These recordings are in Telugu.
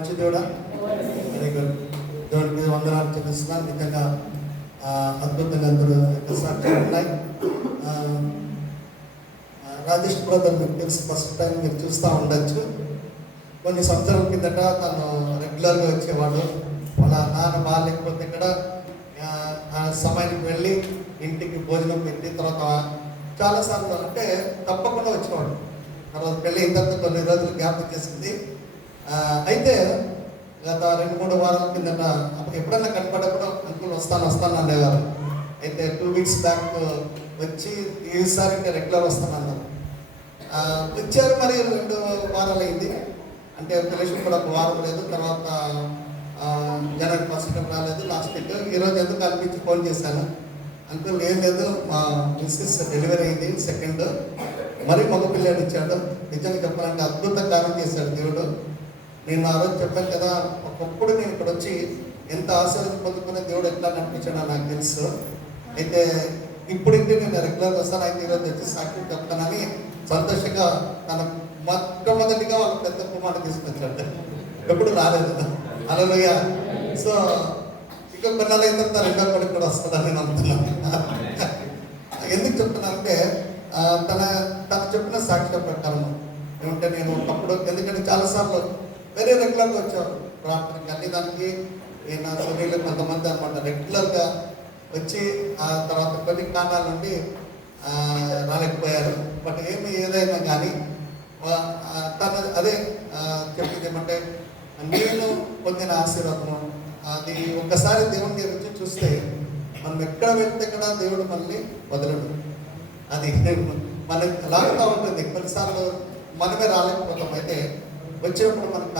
మంచి దేవుడా, వెరీ గుడ్. దేవుడికి వందనాలు చెల్లిస్తున్నాను. నిజంగా అద్భుతంగా అందరూ సాక్ష్యాలు ఉన్నాయి. రాజేష్ బ్రదర్ మీకు తెలిసి ఫస్ట్ టైం మీరు చూస్తూ ఉండొచ్చు. కొన్ని సంవత్సరాల కిందట తను రెగ్యులర్గా వచ్చేవాడు. వాళ్ళ నాన్న బాగాలేకపోతే ఇక్కడ సమయానికి వెళ్ళి ఇంటికి భోజనం పెట్టి తర్వాత చాలాసార్లు అంటే తప్పకుండా వచ్చేవాడు. తర్వాత పెళ్ళి అయిన తర్వాత కొన్ని రోజులు గ్యాప్ వచ్చేసింది. అయితే గత 2-3 వారాల కిందట ఎప్పుడైనా కనపడప్పుడు అంకుల్ వస్తాను అనేవారు. అయితే 2 weeks బ్యాక్ వచ్చి ఈసారి ఇంకా రెగ్యులర్ వస్తానన్నారు. వచ్చారు. మరి 2 వారాలు అయింది. అంటే ఫెలోషిప్ కూడా 1 వారం లేదు. తర్వాత జనవరి 1st రాలేదు. లాస్ట్ వీక్ ఈరోజు ఎందుకు అనిపించి ఫోన్ చేశాను. అంకుల్ ఏం లేదు, మా మిస్సెస్ డెలివరీ అయింది 2nd, మరి మగ పిల్లాడు ఇచ్చాడు. నిజంగా చెప్పాలంటే అద్భుత కార్యం చేశాడు దేవుడు. నేను ఆ రోజు చెప్పాను కదా, ఒకప్పుడు నేను ఇక్కడ వచ్చి ఎంత ఆశీర్వాదం పొందుకునే దేవుడు ఎట్లా నడిపించాడో నాకు తెలుసు. అయితే ఇప్పుడైతే నేను రెగ్యులర్గా వస్తాను. అయితే ఈరోజు వచ్చి సాక్షి చెప్తానని సంతోషంగా తన మొట్టమొదటిగా వాళ్ళ పెద్ద కుమారుడు తీసుకొచ్చాడు. ఎప్పుడు రాలేదు. హల్లెలూయా. సో ఇంకా కొన్నాళ్ళు అయిన తర్వాత రెండో కొడుకు కూడా వస్తుందని నేను అనుకున్నాను. ఎందుకు చెప్తున్నానంటే తను చెప్పిన సాక్ష్యం ప్రకారం ఏమంటే నేను ఒకప్పుడు, ఎందుకంటే చాలాసార్లు వేరే రెగ్యులర్గా వచ్చేవారు ప్రార్థనకి అన్ని దానికి. నా సభ్యులు కొంతమంది అనమాట రెగ్యులర్గా వచ్చి ఆ తర్వాత కొన్ని కారణాల నుండి రాలేకపోయారు. బట్ ఏదైనా కానీ తను అదే చెప్పింది ఏమంటే, నేను పొందిన ఆశీర్వాదము అది ఒక్కసారి దేవుని రుచి చూస్తే మనం ఎక్కడ వెళ్తే కూడా దేవుడు మనల్ని వదలడు. అది మనకి లాగుతూ ఉంటుంది. కొన్నిసార్లు మనమే రాలేకపోతాం. అయితే వచ్చినప్పుడు మనకు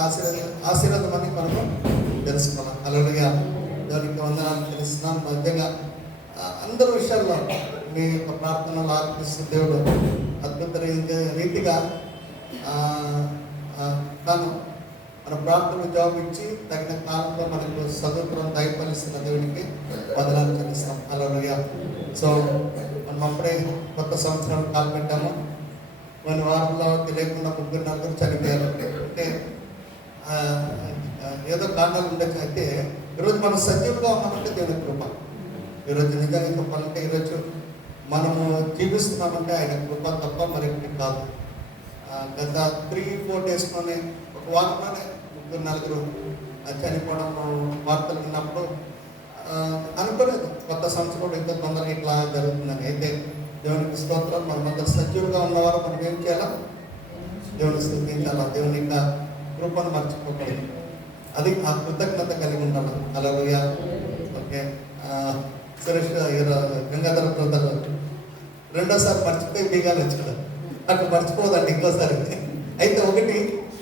ఆశీర్వాదం అని మనము తెలుసుకున్నాం. హల్లెలూయా. దేవునికి వందనాలు తెలుస్తున్నాం. నిజంగా అందరి విషయాల్లో మీ యొక్క ప్రార్థనలు ఆలపిస్తూ దేవుడు అద్భుత రీతిగా తాను మన ప్రార్థనలు జవాబు ఇచ్చి తగిన కాలంలో మనకు సదుపాయం దయపరుస్తున్న దేవుడికి వందనాలు చెల్లిస్తాం. హల్లెలూయా. సో మనం అప్పుడే కొత్త సంవత్సరం కాలు పెట్టాము. కొన్ని వారంలో తెలియకుండా 3-4 చనిపోయారు. అంటే ఏదో కారణాలు ఉండొచ్చు. అయితే ఈరోజు మనం సజీవుగా ఉన్నామంటే దేవుని కృప. ఈరోజు నిజంగా చెప్పాలంటే ఈరోజు మనము జీవిస్తున్నామంటే ఆయన కృప తప్ప మరొకటి కాదు. గత 3-4 డేస్లోనే, 1 వారంలోనే 3-4 చనిపోవడం వార్తలు విన్నప్పుడు అనుకోలేదు కొత్త సంవత్సరం ఇంత తొందరగా ఇట్లా జరుగుతుందని. అయితే దేవునికి స్తోత్రం. మనమంతా సజీవుగా ఉన్నవారు మనం ఏం చేయాలా? దేవుని స్తుతించాలా. దేవుని యొక్క కృపను మర్చిపోకూడదు. అది ఆ కృతజ్ఞత కలిగి ఉంటాను. హల్లెలూయా. ఓకే. సురేష్ గంగాధర బ్రదర్ రెండోసారి మర్చిపోయి బీగాలు వచ్చాడు. అట్లా మర్చిపోదండి ఇంకోసారి. అయితే ఒకటి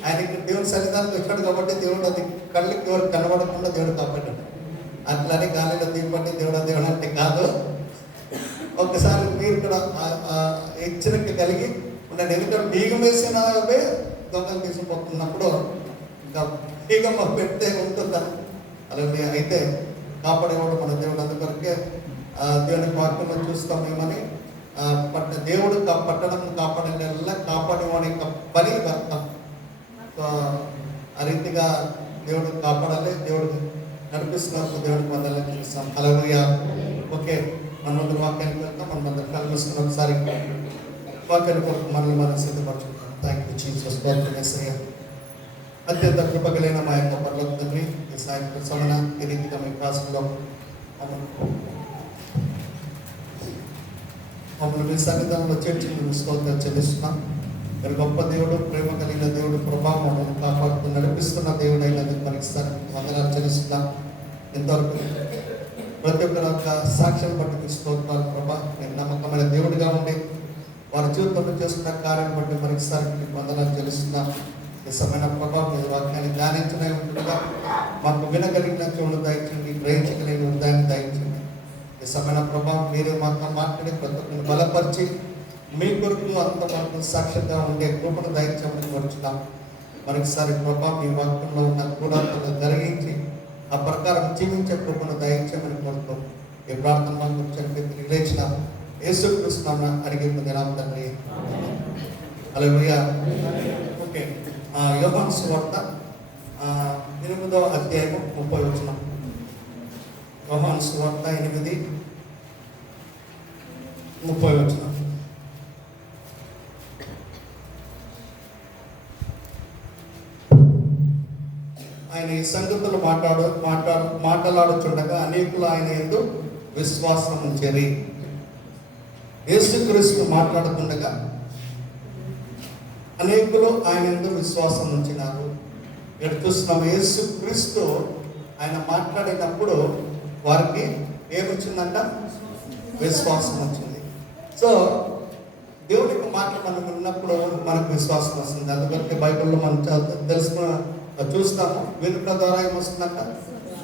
ఆయనకి దేవుని సన్నిధానికి వచ్చాడు కాబట్టి దేవుడు అది కళ్ళకి ఎవరు కనబడకుండా దేవుడు కాపాడాడు. అట్లానే గాలిలో దిగబట్టి దేవుడు అంటే కాదు. ఒక్కసారి మీరు కూడా హెచ్చరిక కలిగి ఉండండి. ఎందుకంటే బీగం వేసినవే దొంగలు తీసుకుపోతున్నప్పుడు ఇంకా బీగం పెడితే ఉంటుందా? అలాగే అయితే కాపాడేవాడు మన దేవుడు. అందుకొరకే దేవుని వాక్యంలో చూస్తాం ఏమని, దేవుడు పట్టణం కాపాడేలా కాపాడేవాడి యొక్క పని వ్యర్థం. సో ఆ రీతిగా దేవుడు కాపాడాలి. దేవుడు నడిపిస్తున్నప్పుడు దేవుడికి వందనాలు చూస్తాం. హల్లెలూయా. ఓకే, మనమందరం వాక్యానికి వెళ్తాం. మనమందరం కలుసుకున్న ఒకసారి వాక్యాన్ని కొరకు మనం సిద్ధపరచుకుంటాం. Thank you Jesus. యేసయ్య అత్యంత కృపగలైన మా యొక్క పరలోక తండ్రి, ఈ సాయంత్రం సమన ఈ రీతిగా మీ క్లాసులో మమ్మల్ని మీ సన్నిధానంలో చేర్చి మేము స్తోత్రం చెల్లిస్తున్నాం. మీరు గొప్ప దేవుడు, ప్రేమ కలిగిన దేవుడు, ప్రభావం మమ్మల్ని కాపాడుతూ నడిపిస్తున్న దేవుడు అయినందుకు మనకి వందనాలు చెల్లిస్తున్నాం. ఇంతవరకు ప్రతి ఒక్కరి యొక్క సాక్ష్యం బట్టి మీ స్తోత్రాలు ప్రభా. మీరు నమ్మకమైన దేవుడిగా ఉండి వారి జీవితంలో చేస్తున్న కార్యాన్ని బట్టి మనకి వందనాలు చెల్లిస్తున్నాం. నిజమైన ప్రభావం మీ వాక్యాన్ని ధ్యానించనే ఉంటుండగా మాకు వినగలిగిన చెవులు దయచండి, గ్రహించగలిగిన హృదయాన్ని దయచండి. నిజమైన ప్రభావం మీరే మాతో మాట్లాడి ప్రతి ఒక్కరిని బలపరిచి మీ కొరకు అంత మాకు సాక్ష్యంగా ఉండే కృపను దయచేయమని కోరుచున్నాం. మరొకసారి ప్రభావం మీ వాక్యంలో ఉన్న కూడాలను జరిగించి ఆ ప్రకారం జీవించే కృపను దయచేయమని కోరుతూ ఈ ప్రార్థన మాకు చనిపోయి లేచిన యేసుక్రీస్తు అడిగి పొందినాం తండ్రి. హల్లెలూయా. ఓకే, యోహాను సువార్త 8వ అధ్యాయము 30 వచనం. యోహాను సువార్త 8:30 వచనం. ఆయన ఈ సంగతులు మాట్లాడుచుండగా అనేకులు ఆయన యందు విశ్వాసం ఉంచిరి. యేసుక్రీస్తు మాట్లాడుతుండగా అనేకులు ఆయన యందు విశ్వాసం ఉంచినారు. ఇక్కడ చూస్తున్నాం, యేసుక్రీస్తు ఆయన మాట్లాడినప్పుడు వారికి ఏమొచ్చిందంట? విశ్వాసం వచ్చింది. సో దేవుడికి మాటలు మనం విన్నప్పుడు మనకు విశ్వాసం వస్తుంది. అందుకని బైబిల్లో మనం చూస్తాము, వినుట ద్వారా ఏమొస్తుందంట?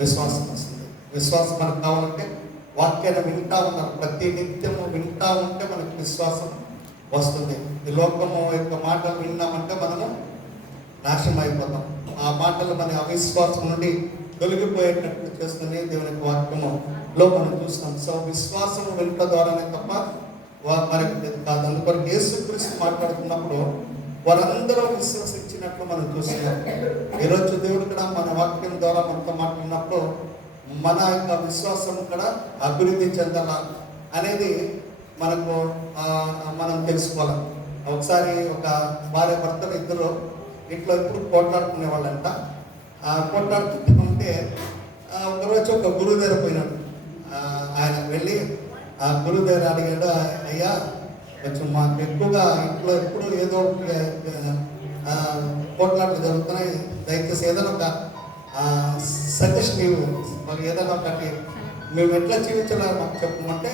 విశ్వాసం వస్తుంది. విశ్వాసం మనకు కావాలంటే వాక్యాన్ని వింటా ఉన్నాం, ప్రతి నిత్యము వింటా ఉంటే మనకు విశ్వాసం వస్తుంది. ఈ లోకము యొక్క మాటలు విన్నామంటే మనము నాశనం అయిపోతాం. ఆ మాటలు మన అవిశ్వాసం నుండి తొలగిపోయేటట్టు చేస్తుంది దేవుని వాక్యములో మనం చూస్తాం. సో విశ్వాసం వినుట ద్వారానే తప్ప మరొకటి కాదు. అందుకొరకు యేసుక్రీస్తు మాట్లాడుతున్నప్పుడు వారందరూ విశ్వసించినట్లు మనం చూస్తున్నాం. ఈరోజు దేవుడు కూడా మన వాక్యం ద్వారా మనతో మాట్లాడినప్పుడు మన యొక్క విశ్వాసం కూడా అభివృద్ధి చెందాలా అనేది మనం తెలుసుకోవాలి. ఒకసారి ఒక భార్య భర్తలు ఇద్దరు ఇంట్లో ఎప్పుడు పోట్లాడుకునే వాళ్ళంట. పోట్లాడుతుంటే ఒకరోజు ఒక గురువు దగ్గర పోయినాడు. ఆయన వెళ్ళి ఆ గురువు దగ్గర అడిగాడు, అయ్యా కొంచెం మాకు ఎక్కువగా ఇంట్లో ఎప్పుడు ఏదో పోట్లాట్లు జరుగుతున్నాయి, దయచేసి ఏదైనా ఒక సజెషన్ ఇవ్వు, మాకు ఏదైనా ఒకటి మేము ఎట్లా జీవించాలని మాకు చెప్పమంటే,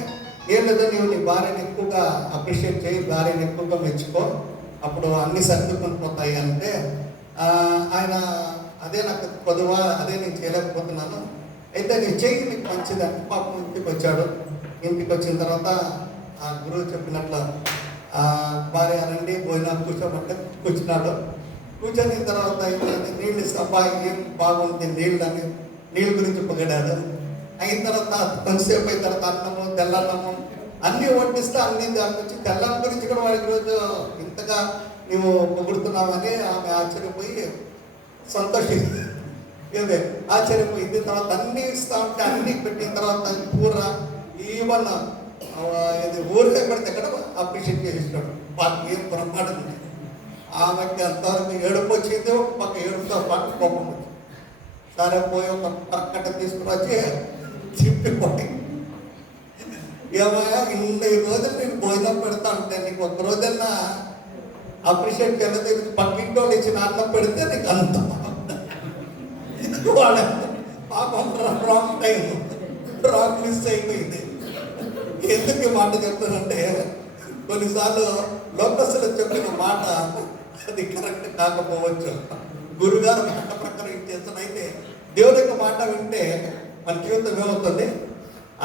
ఏం లేదా నీవు నీ భార్యను ఎక్కువగా అప్రిషియేట్ చేయి, భార్యను ఎక్కువగా మెచ్చుకో, అప్పుడు అన్ని సర్దుకొని పోతాయి అంటే ఆయన అదే నాకు పొదువా, అదే నేను చేయలేకపోతున్నాను, అయితే నీ చెయ్యి నీకు మంచిది అంటే పాపం ఇంటికి వచ్చాడు. ఇంటికి వచ్చిన తర్వాత ఆ గురువు చెప్పినట్లు భార్య అనండి భోజనాలు కూర్చోబట్టే కూర్చున్నాడు. కూర్చొని తర్వాత నీళ్ళు అబ్బాయి ఏం బాగుంది నీళ్ళ గురించి పొగిడాడు. అయిన తర్వాత కొంతసేపు అయిన తర్వాత అన్నము తెల్లన్నము అన్నీ వడ్డిస్తే అన్ని దాని గురించి తెల్లం గురించి కూడా వాడికి రోజు ఇంతగా నీవు పొగుడుతున్నావని ఆమె ఆశ్చర్యపోయి సంతోషించింది. ఏదే ఆశ్చర్యపోయింది. తర్వాత అన్నీ ఇస్తా ఉంటే అన్నీ పెట్టిన తర్వాత కూర ఈవన్ ఇది ఊరికే పెడితే ఎక్కడ అప్రిషియేట్ చేసినాడు. వాళ్ళకి ఏం పొరపాటు ఉంది. ఆమెకి అంతవరకు ఏడుపు వచ్చింది, ఒక పక్క ఏడుపుతో పాటు కోపం వచ్చింది. సరే పోయి ఒక పక్కట తీసుకుని వచ్చి చెప్పిపోయి, ఏమయ్యా ఇన్ని రోజులు నేను భోజనం పెడతా ఉంటే నీకు ఒక రోజన్నా అప్రిషియేట్ చేయలేదు, పక్కింటి వాళ్ళు ఇచ్చిన అన్నం పెడితే నీకు అంత వాళ్ళ పాపం రాంగ్ టైం రాంగ్ మిస్ అయిపోయింది. ఎందుకు ఈ మాట చెప్తానంటే కొన్నిసార్లు లోకస్తులు చెప్పిన మాట అది కరెక్ట్ కాకపోవచ్చు. గురుగారు మాట ప్రకారం చేస్తున్నైతే దేవుడి యొక్క మాట వింటే మన జీవితం ఏమవుతుంది?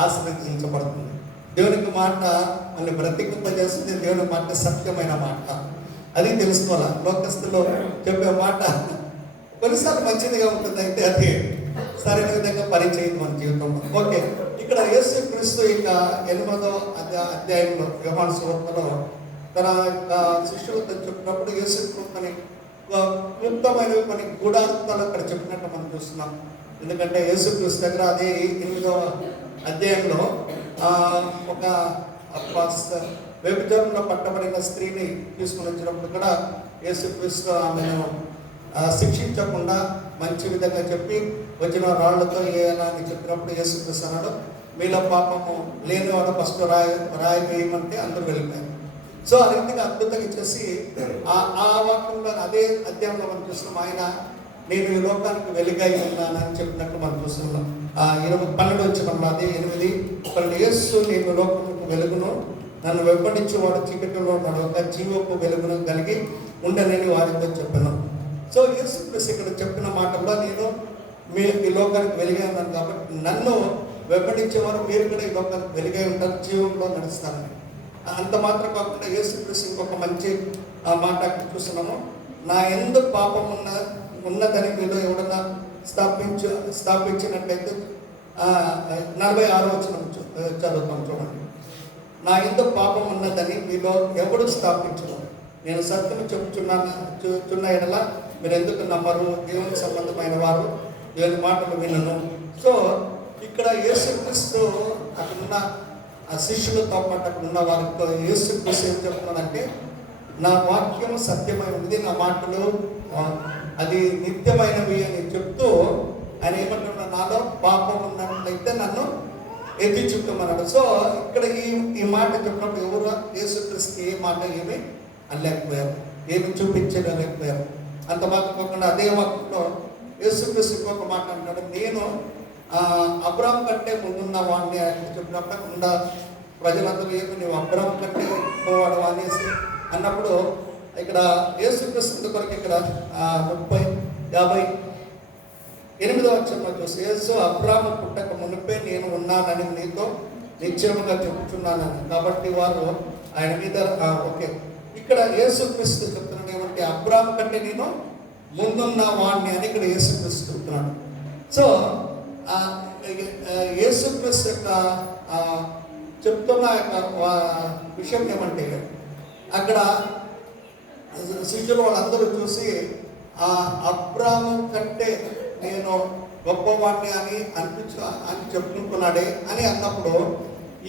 ఆశీర్వదించబడుతుంది. దేవుని యొక్క మాట మనల్ని బ్రతికింపజేస్తుంది. దేవుని మాట సత్యమైన మాట, అది తెలుసుకోవాలి. లోకస్తులు చెప్పే మాట కొన్నిసార్లు మంచిదిగా ఉంటుంది, అయితే అది సరైన విధంగా పనిచేయదు మన జీవితంలో. ఓకే, ఇక్కడ యేసుక్రీస్తు ఇక 8వ అధ్యాయంలో యోహాను సువార్తలో తన శిష్యులతో చెప్పినప్పుడు యేసుక్రీస్తుని క్లుప్తమైనవి కొన్ని గూఢార్థాలు అక్కడ చెప్పినట్టు మనం చూస్తున్నాం. ఎందుకంటే యేసుక్రీస్తు దగ్గర అదే 8వ అధ్యాయంలో ఒక వ్యభిచారంలో పట్టబడిన స్త్రీని తీసుకుని వచ్చినప్పుడు కూడా యేసుక్రీస్తు ఆమెను శిక్షించకుండా మంచి విధంగా చెప్పి వచ్చిన రాళ్లతో వేయాలా అని చెప్పినప్పుడు యేసుక్రీస్తు అన్నాడు, మీలో పాపము లేనివాడు ఫస్ట్ రాయి వేయమంటే అందరూ వెళ్ళిపోయారు. సో ఆ రీతిగా అద్భుతంగా చేసి ఆ వాక్యంలో అదే అధ్యాయంలో మనం చూస్తున్నాం. ఆయన నేను ఈ లోకానికి వెలుగై ఉన్నానని చెప్పినట్టు మనం చూస్తున్నాం. 12 వచ్చినప్పుడు అదే 8:12 యేసు నేను లోకముకు వెలుగును, నన్ను వెంబడించేవాడు చీకటిలో నడవక జీవపు వెలుగును కలిగి ఉండనని వారితో చెప్పాను. సో యేసుక్రీస్తు ఇక్కడ చెప్పిన మాటల్లో నేను ఈ లోకానికి వెలుగై ఉన్నాను కాబట్టి నన్ను వెంబడించేవారు మీరు కూడా ఈ లోకానికి వెలుగై ఉంటారు, జీవంలో నడుస్తారని. అంత మాత్రం కాకుండా యేసుక్రీస్తు ఇంకొక మంచి మాట చూస్తున్నాము. నా ఎందుకు పాపం ఉన్నదని మీలో ఎవడన్నా స్థాపించినట్లయితే 46వ వచనం చదువుతాం చూడండి. నా ఎందుకు పాపం ఉన్నదని మీలో ఎవడు స్థాపించను, నేను సత్యం చెప్తున్న ఎడల మీరు ఎందుకు నమ్మరు? దేవునికి సంబంధమైన వారు దేవుని మాటలు వినను. సో ఇక్కడ యేసుక్రీస్తు అక్కడున్న ఆ శిష్యులతో పాటు అక్కడ ఉన్న వారితో యేసుక్రీస్తు ఏం చెప్తున్నాడంటే, నా వాక్యం సత్యమై ఉంది, నా మాటలు అది నిత్యమైనవి అని చెప్తూ ఆయన ఏమంటున్నా, నాలో పాపం ఉన్నట్లయితే నన్ను ఎత్తి చూపమన్నాడు. సో ఇక్కడ ఈ మాట చెప్పినప్పుడు ఎవరు యేసుక్రీస్తుకి ఏ మాట ఏమి అనలేకపోయారు, ఏమి చూపించలేకపోయారు. అంత మాత్రకుండా అదే వాక్యంలో యేసుక్రీస్తు ఇంకొక మాట అంటాడు, నేను అబ్రాహం కంటే ముందున్న వాడిని అని చెప్పినప్పుడు ప్రజలందరూ ఏమి నువ్వు అబ్రాహం కంటే ఎక్కువవాడు అనేసి అన్నప్పుడు ఇక్కడ యేసుక్రీస్తు కొరకు ఇక్కడ 58వ వచనంలో చూసి, యేసు అబ్రాహము పుట్టక మునిపే నేను ఉన్నానని నీతో నిశ్చయముగా చెప్పుచున్నానని. కాబట్టి వారు ఆయన మీద ఓకే, ఇక్కడ యేసుక్రీస్తు చెప్తున్నాడు ఏమంటే అబ్రాహం కంటే నేను ముందున్న వాడిని అని ఇక్కడ యేసుక్రీస్తు చెప్తున్నాడు. సో యేసుక్రీస్తు యొక్క చెప్తున్న యొక్క విషయం ఏమంటే, అక్కడ శిష్యులు వాళ్ళందరూ చూసి అబ్రాహము కంటే నేను గొప్పవాడిని అని చెప్పుకుంటున్నాడే అని అన్నప్పుడు,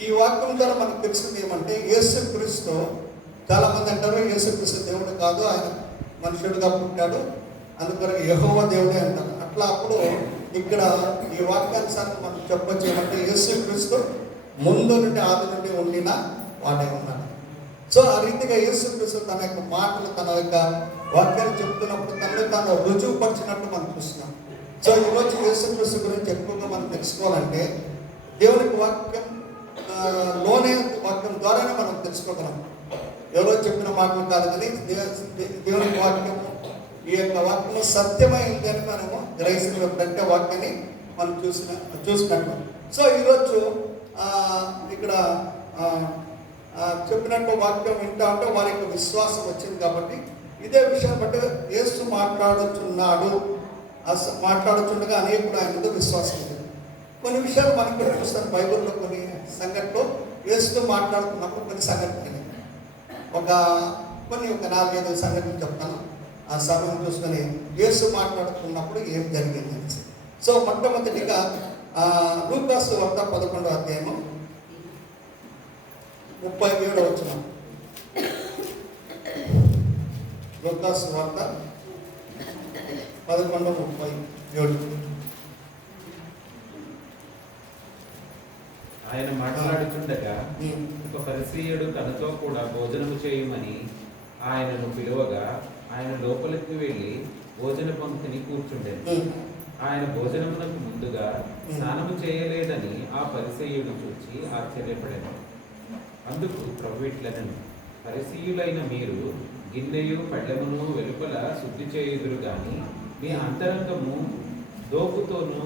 ఈ వాక్యం ద్వారా మనకు తెలిసింది ఏమంటే, యేసుక్రీస్తు చాలామంది అంటారు యేసుక్రీస్తు దేవుడు కాదు, ఆయన మనుషుడిగా పుట్టాడు, అందుకొరకు యెహోవా దేవుడే అంటారు. అట్లా అప్పుడు ఇక్కడ ఈ వాక్యానుసారం మనం చెప్పొచ్చు ఏమంటే, యేసుక్రీస్తు ముందు నుండి ఆది నుండి ఉండిన వాడే ఉన్నాడు. సో ఆ రీతిగా యేసుక్రీస్తు తన యొక్క మాటలు, తన యొక్క వాక్యాలు చెప్తున్నప్పుడు తనను తాను రుజువుపరిచినట్టు మనం చూస్తున్నాం. సో ఈరోజు యేసుక్రీస్తు గురించి ఎక్కువగా మనం తెలుసుకోవాలంటే దేవునికి వాక్యం లోనే వాక్యం ద్వారానే మనం తెలుసుకోగలం. ఎవరో చెప్పిన మాటలు కాదు, కానీ దేవునికి వాక్యము, ఈ యొక్క వాక్యము సత్యమైంది అని మనము గ్రహిస్తున్నప్పుడంటే వాక్యాన్ని మనం చూసినట్టు. సో ఈరోజు ఇక్కడ చెప్పినట్టు వాక్యం వింటా ఉంటే వారి యొక్క విశ్వాసం వచ్చింది. కాబట్టి ఇదే విషయాన్ని బట్టి యేసు మాట్లాడుచుండగా అనేకుడు ఆయన మీద విశ్వాసం ఉంది. కొన్ని విషయాలు మనకు కూడా చూస్తాను బైబిల్లో, కొన్ని సంఘటనలు యేసుతో మాట్లాడుతున్నప్పుడు కొన్ని సంఘటనలు ఒక 4-5 సంఘటనలు చెప్తాను. ఆ సమయం చూసుకొని యేసు మాట్లాడుతున్నప్పుడు ఏం జరిగింది అనేసి. సో మొట్టమొదటిగా లూకాసు వార్త 11వ అధ్యాయము 37వ వచనం. లూకాసు వార్త 11:37. ఆయన మాట్లాడుతుండగా ఒక పరిసయ్యుడు తనతో కూడా భోజనము చేయమని ఆయనను పిలువగా ఆయన లోపలికి వెళ్ళి భోజన పంక్తిని కూర్చుండెను. ఆయన భోజనమునకు ముందుగా స్నానము చేయలేదని ఆ పరిసయ్యుడు చూచి ఆశ్చర్యపడెను. అందుకు ప్రభువు ఇట్లనెను, పరిసయ్యులైన మీరు గిన్నెయు పళ్ళెమును వెలుపల శుద్ధి చేయుదురు గాని మీ అంతరంగము దోపుతోనూ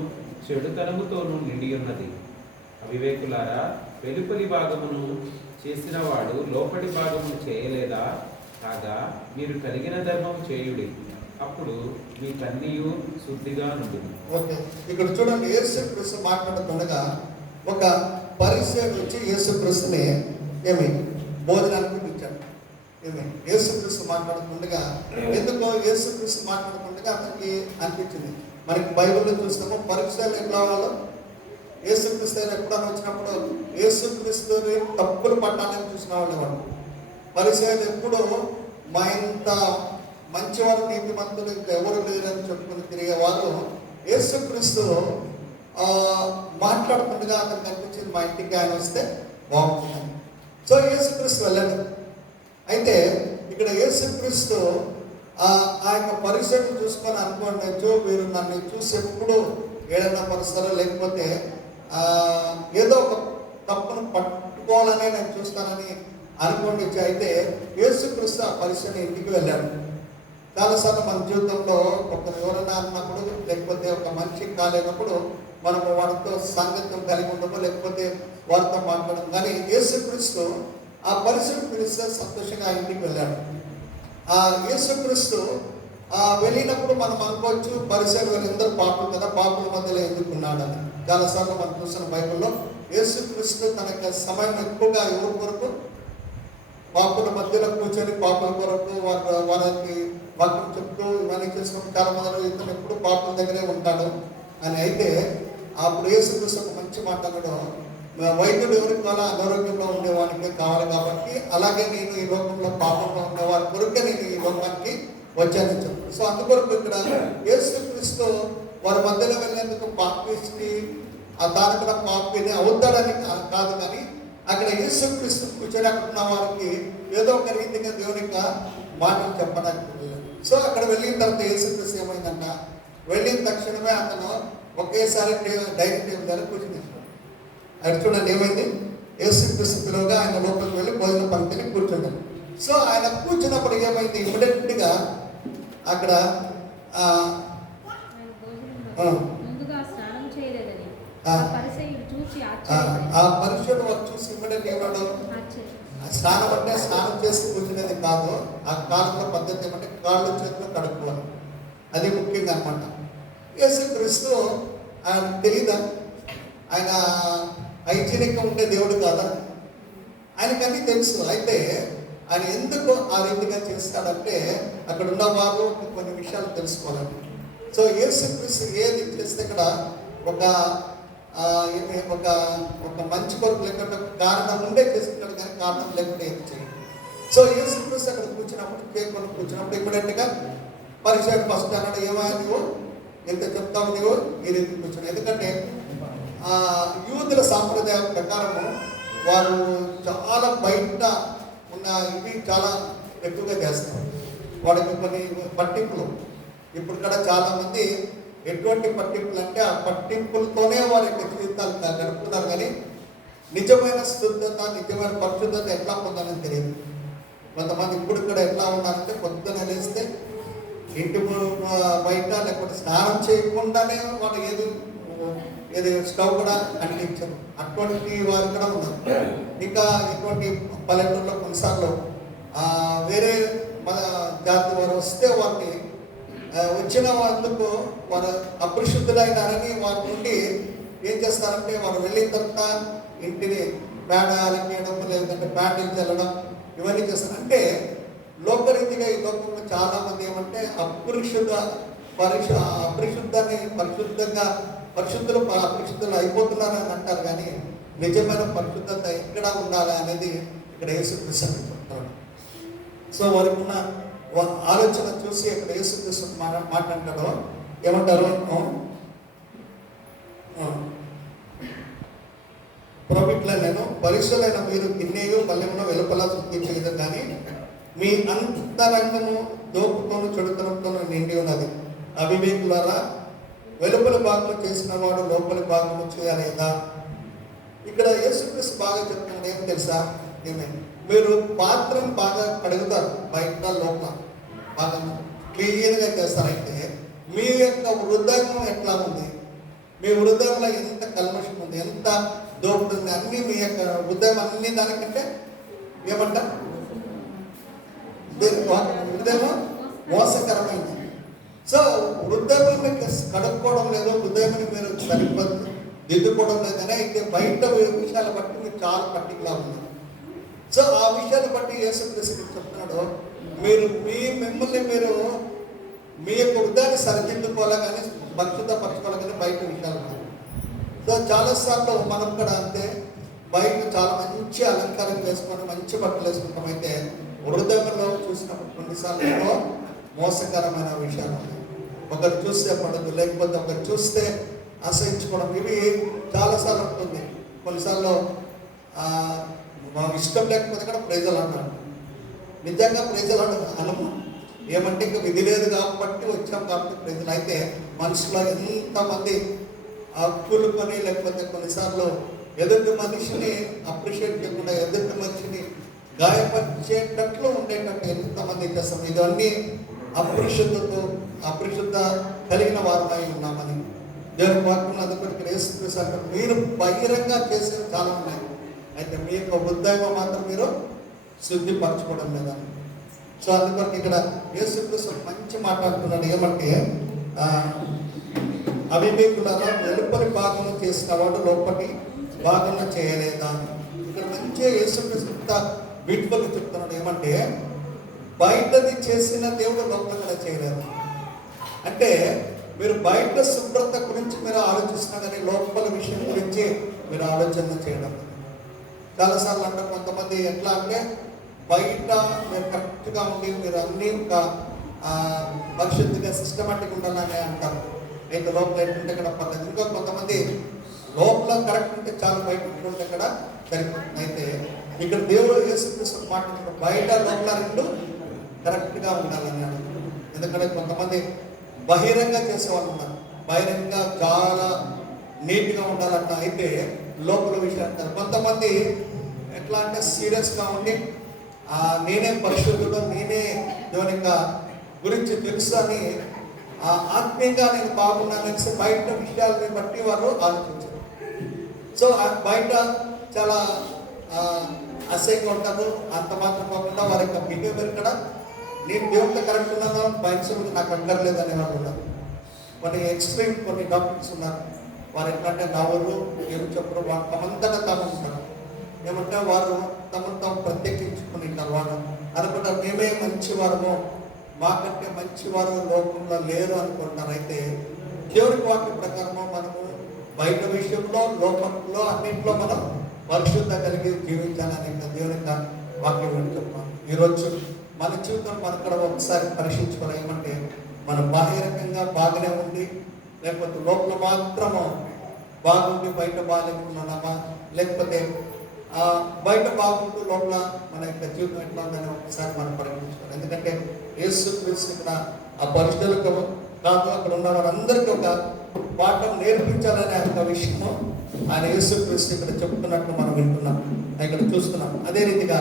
చెడుతనముతోనూ నిండి ఉన్నది. అవివేకులారా, వెలుపలి భాగమును చేసిన వాడు లోపలి భాగమును చేయలేదా? కాగా మీరు కలిగిన ధర్మము చేయుడి, అప్పుడు మీ కన్నీయు శుద్ధిగా నుండి. ఓకే, ఇక్కడ చూడండి, యేసుక్రీస్తు మాట్లాడుతుండగా ఒక పరిసయ్యుడు వచ్చి యేసుక్రీస్తుని ఏమి భోజనానికి పిలిచాడు. ఏమి యేసుక్రీస్తు మాట్లాడుతుండగా, ఎందుకో యేసుక్రీస్తు మాట్లాడుతుండగా అతనికి అనిపించింది. మనకి బైబిల్లో చూస్తాము పరిసయ్యులు ఎట్లా వాళ్ళు యేసుక్రీస్తు ఎప్పుడైనా వచ్చినప్పుడు యేసుక్రీస్తుని తప్పులు పట్టాలని చూసిన వాళ్ళు. పరిసయ్యులు ఎప్పుడు మా ఇంత మంచివారు నీతిమంతులు ఇంకా ఎవరు లేరని చెప్పుకుని తిరిగేవారు. యేసుక్రీస్తు మాట్లాడుతుండగా అతనికి అనిపించింది, మా ఇంటికి ఆయన వస్తే బాగుంటుంది. సో యేసుక్రీస్తు వెళ్ళాడు. అయితే ఇక్కడ యేసుక్రీస్తు ఆ యొక్క పరిస్థితిని చూసుకొని అనుకోండి, వీరు నన్ను చూసి ఎప్పుడు ఏదైనా పరుస్తారో లేకపోతే ఏదో ఒక తప్పును పట్టుకోవాలనే నేను చూస్తానని అనుకోండి. అయితే యేసుక్రీస్తు ఆ పరిస్థితిని ఇంటికి వెళ్ళాడు. చాలాసార్లు మన జీవితంలో ఒక ఎవరైనా అన్నప్పుడు, లేకపోతే ఒక మనిషి కాలేనప్పుడు మనము వారితో సాంగత్యం కలిగి ఉండము, లేకపోతే వారితో మాట్లాడము. కానీ యేసుక్రీస్తు ఆ పరిస్థితిని పిలిస్తే సంతోషంగా ఆ ఇంటికి వెళ్ళాడు. ఆ యేసుక్రీస్తు వెళ్ళినప్పుడు మనం అనుకోవచ్చు, పరిసయ్యులు వీళ్ళందరూ పాపులు కదా, పాపుల మధ్యలో ఎందుకున్నాడని. చాలాసార్లు మనం చూసిన బైబిల్లో యేసుక్రీస్తు తన యొక్క సమయం ఎక్కువగా ఎవరి కొరకు పాపుల మధ్యలో కూర్చొని పాపుల కొరకు వారికి వాక్యం చెప్తూ ఇవన్నీ చేసుకుని చాలా మంది ఇతను ఎప్పుడు పాపుల దగ్గరే ఉంటాడు అని. అయితే అప్పుడు యేసుక్రీస్తు ఒక మంచి మాట కూడా, వైద్యుడు ఎవరికి కావాలో అనారోగ్యంలో ఉండేవానికి కావాలి కాబట్టి అలాగే నేను ఈ లోకంలో పాపంలో ఉండేవారి కొరకే నేను ఈ లోకానికి వచ్చానని చెప్పాను. సో అందుకొరకు ఇక్కడ యేసుక్రీస్తు వారి మధ్యలో వెళ్ళేందుకు పాపిష్టి దాని కూడా పాపిని అవుతాడని కాదు, కానీ అక్కడ యేసుక్రీస్తు కూర్చొని అక్కడ ఉన్న వారికి ఏదో ఒక రీతిగా దేవునిక మాటలు చెప్పడానికి వెళ్ళాడు. సో అక్కడ వెళ్ళిన తర్వాత యేసుక్రీస్తు ఏమైందంట, వెళ్ళిన తక్షణమే అతను ఒకేసారి డైనింగ్ టేబుల్ దగ్గర కూర్చున్నాడు. అక్కడ చూడండి ఏమైంది, యేసుక్రీస్తు పిలువగా ఆయన లోపలికి వెళ్ళి భోజన పంక్తిని కూర్చున్నాడు. సో ఆయన కూర్చున్నప్పుడు ఏమైంది, ఇమ్మీడియట్గా అక్కడ ఆ పరిశుడు వారు చూసి ఇమ్మీడియట్ ఏమన్నాడు, స్నానం అంటే స్నానం చేసి కూర్చునేది కాదు, ఆ కాలంలో పద్ధతి ఏమంటే కాళ్ళు చేతులు కడుక్కోవాలి, అది ముఖ్యంగా అనమాట. యేసుక్రీస్తు ఆయన తెలీదా, ఆయన హైజీనిక్గా ఉండే దేవుడు కాదా, ఆయనకన్నీ తెలుసు. అయితే ఆయన ఎందుకు ఆ రీతిగా చేస్తాడంటే అక్కడ ఉన్న వారు కొన్ని విషయాలు తెలుసుకోవాలండి. సో యేసుక్రీస్తు ఏది చేస్తే ఇక్కడ ఒక ఒక మంచి కొరకు లేకుండా కారణం ఉండే చేసుకుంటాడు, కానీ కారణం లేకుండా ఏది చేయండి. సో యేసుక్రీస్తు అక్కడ కూర్చున్నప్పుడు కేక్ కొను కూర్చున్నప్పుడు ఇమ్మీడియట్గా పరిచయం ఫస్ట్ అన్నాడు, ఏమైనా నువ్వు ఎంత చెప్తావు నువ్వు ఈ రీతి కూర్చొని. ఎందుకంటే యూదుల సాంప్రదాయం ప్రకారము వారు చాలా బయట ఉన్న ఇవి చాలా ఎక్కువగా చేస్తారు. వాడికి కొన్ని పట్టింపులు, ఇప్పుడు కూడా చాలామంది ఎటువంటి పట్టింపులు అంటే ఆ పట్టింపులతోనే వారి యొక్క జీవితాలు గడుపుతున్నారు, కానీ నిజమైన శుద్ధత నిజమైన పరిశుద్ధత ఎట్లా పొందాలని తెలియదు. కొంతమంది ఇప్పుడు కూడా ఎట్లా ఉన్నారంటే పొద్దున లేస్తే ఇంటి బయట లేకపోతే స్నానం చేయకుండానే వాళ్ళు ఏది స్టవ్ కూడా అంటించరు, అటువంటి వారు కూడా ఉన్నారు. ఇంకా ఇటువంటి పల్లెటూరులో కొన్నిసార్లు వేరే మన జాతి వారు వస్తే వారిని వచ్చిన వాళ్ళకు వారు అపరిశుద్ధులైనారని వారి నుండి ఏం చేస్తారంటే వారు వెళ్ళిన తర్వాత ఇంటిని పేడ అలకేయడం లేదంటే ప్యాంటీలు చల్లడం ఇవన్నీ చేస్తారు. అంటే లోకరీతిగా ఈ లోకంలో చాలా మంది ఏమంటే పరిశుద్ధులు అపరిశుద్ధులు అయిపోతున్నారని అంటారు, కానీ నిజమైన పరిశుద్ధత ఎక్కడ ఉండాలి అనేది ఇక్కడ యేసుక్రీస్తు చెప్తాడు. సో వారికి ఉన్న ఆలోచన చూసి ఇక్కడ యేసుక్రీస్తు మాట్లాడతాడు, ఏమంటారు, ప్రోఫిట్లో నేను పరిశుద్ధులైన మీరు గిన్నెయు పల్లెమును వెలుపల తృప్తించలేదు, కానీ మీ అంతరంగము దోపుతోను చెడుతనంతోను నిండి ఉన్నది. అవివేకులారా, వెలుపల భాగము చేసిన వాడు లోపలి భాగము చేయలేదా. ఇక్కడ యేసుక్రీస్తు బాగా చెప్తున్నాడు, ఏం తెలుసా, మీరు పాత్రను బాగా కడుగుతారు, బయట లోపల బాగా క్లియర్గా చేస్తారైతే మీ యొక్క హృదయం ఎట్లా ఉంది, మీ హృదయంలో ఎంత కల్మషం ఉంది, ఎంత దోపుడు ఉంది, అన్నీ మీ యొక్క హృదయం అన్ని దానికంటే ఏమంటారు, హృదయం మోసకరమైంది. సో హృదయం కడుక్కోవడం లేదు, హృదయాన్ని మీరు దిద్దుకోవడం లేదని అయితే బయట విషయాల బట్టి మీరు చాలా పర్టికులర్ ఉన్నారు. సో ఆ విషయాన్ని బట్టి యేసుక్రీస్తు చెప్తున్నాడు, మీరు మిమ్మల్ని మీరు మీ యొక్క హృదయాన్ని సరిదిద్దుకోవాలి, కానీ పరిశుద్ధపరచుకోవాలి, కానీ బయట విషయాలు ఉన్నాయి. సో చాలాసార్లు మనం కూడా అంతే, బయట చాలా మంచి అలంకారం చేసుకొని మంచి బట్టలు వేసుకుంటాం, అయితే హృదయంలో చూసినప్పుడు కొన్నిసార్లు మోసకరమైన విషయాలు ఉన్నాయి. ఒకరు చూస్తే పడదు, లేకపోతే ఒకరు చూస్తే ఆశ్రయించుకోవడం, ఇవి చాలాసార్లు ఉంటుంది. కొన్నిసార్లు ఇష్టం లేకపోతే కూడా ప్రైజలు అంటారు, నిజంగా ప్రైజలు అనము, ఏమంటే ఇంకా విధి లేదు కాబట్టి వచ్చాం కాబట్టి ప్రైజలు. అయితే మనుషులో ఎంతమంది కూలుకొని లేకపోతే కొన్నిసార్లు ఎదుటి మనిషిని అప్రిషియేట్ చేయకుండా ఎదుటి మనిషిని గాయపరిచేటట్లు ఉండేటట్టు ఎంతమంది చేస్తాం. ఇవన్నీ అపరిశుద్ధ కలిగిన వారమై ఉన్నామని దేవుని వాక్యం అందుకు యేసుక్రీస్తు మీరు బహిరంగ చేసేవి చాలా ఉన్నాయి, అయితే మీ యొక్క హృదయం మాత్రం మీరు శుద్ధిపరచుకోవడం లేదా. సో అందుకొరకు ఇక్కడ యేసుక్రీస్తు మంచి మాట్లాడుతున్నాడు, ఏమంటే అవివేకులారా, వెలుపలి భాగము చేసిన వాడు లోపలి భాగంలో చేయలేదా. ఇక్కడ మంచిగా యేసుక్రీస్తు బ్యూటిఫుల్గా చెప్తున్నాడు. ఏమంటే బయటది చేసిన దేవుడు లోపల కూడా చేయలేదు. అంటే మీరు బయట శుభ్రత గురించి మీరు ఆలోచిస్తున్నా కానీ లోపల విషయం గురించి మీరు ఆలోచన చేయడం. చాలాసార్లు అంటే కొంతమంది ఎట్లా అంటే బయట మీరు కరెక్ట్గా ఉండి మీరు అన్నీ ఒక పరిశుద్ధిగా సిస్టమేటిక్ ఉండాలని అంటారు. అయితే లోపల ఏంటంటే ఇక్కడ పద్ధతి. ఇంకా కొంతమంది లోపల కరెక్ట్ ఉంటే చాలా బయట ఉంటే ఇక్కడ సరిపోతుంది. అయితే ఇక్కడ దేవుడు యేసుక్రీస్తు మాట్లాడుతున్న బయట లోపల రెండు కరెక్ట్గా ఉండాలని అంటారు. ఎందుకంటే కొంతమంది బహిరంగ చేసేవాళ్ళు ఉన్నారు, బహిరంగ చాలా నీట్గా ఉండాలంట. అయితే లోపల విషయం అంటారు. కొంతమంది ఎట్లా అంటే సీరియస్గా ఉండి నేనే పరిశుద్ధుడు, నేనే దేవుని గురించి తెలుసు అని ఆత్మీయంగా నేను బాగున్నానని బయట విషయాలని బట్టి వారు ఆలోచించారు. సో బయట చాలా అసహ్యంగా ఉంటారు. అంత మాత్రం కాకుండా వారి యొక్క బిహేవియర్ కూడా నేను దేవుడితో కరెక్ట్ ఉన్నాను, బయట నాకు అక్కర్లేదు అనేవాళ్ళు ఉన్నారు. కొన్ని ఎక్స్ట్రీమ్ కొన్ని డాక్టర్స్ ఉన్నారు. వారు ఎట్లంటే నవ్వరు, ఏమి చెప్పరు, వాళ్ళు తమంతటా తాము ఉంటారు. ఏమంటే వారు తమను తాము ప్రత్యేకించుకుని ఉంటారు. వారు అనుకుంటారు మేమే మంచివారము, మాకంటే మంచివారు లోకంలో లేరు అనుకుంటారు. అయితే దేవుడికి వాక్య ప్రకారము మనము బయట విషయంలో లోకంలో అన్నింటిలో మనం పరిశుద్ధ కలిగి జీవించాలని దేవుని వాక్యం చెప్తాం. ఈరోజు మన జీవితం మనం కూడా ఒకసారి పరీక్షించుకోవాలి. ఏమంటే మనం బాహ్యరకంగా బాగానే ఉంది, లేకపోతే లోపల మాత్రము బాగుండి బయట బాగాలేకున్నామా, లేకపోతే బయట బాగుంటూ లోపల మన యొక్క జీవితం ఎట్లా ఉందని ఒకసారి మనం పరీక్షించుకోవాలి. ఎందుకంటే యేసుక్రీస్తు ఇక్కడ ఆ పరిశుద్ధులకు కాదు, అక్కడ ఉన్న వారందరికీ ఒక పాఠం నేర్పించాలనే ఒక విషయము ఆయన యేసుక్రీస్తు ఇక్కడ చెప్తున్నట్టు మనం వింటున్నాం, ఇక్కడ చూస్తున్నాం. అదే రీతిగా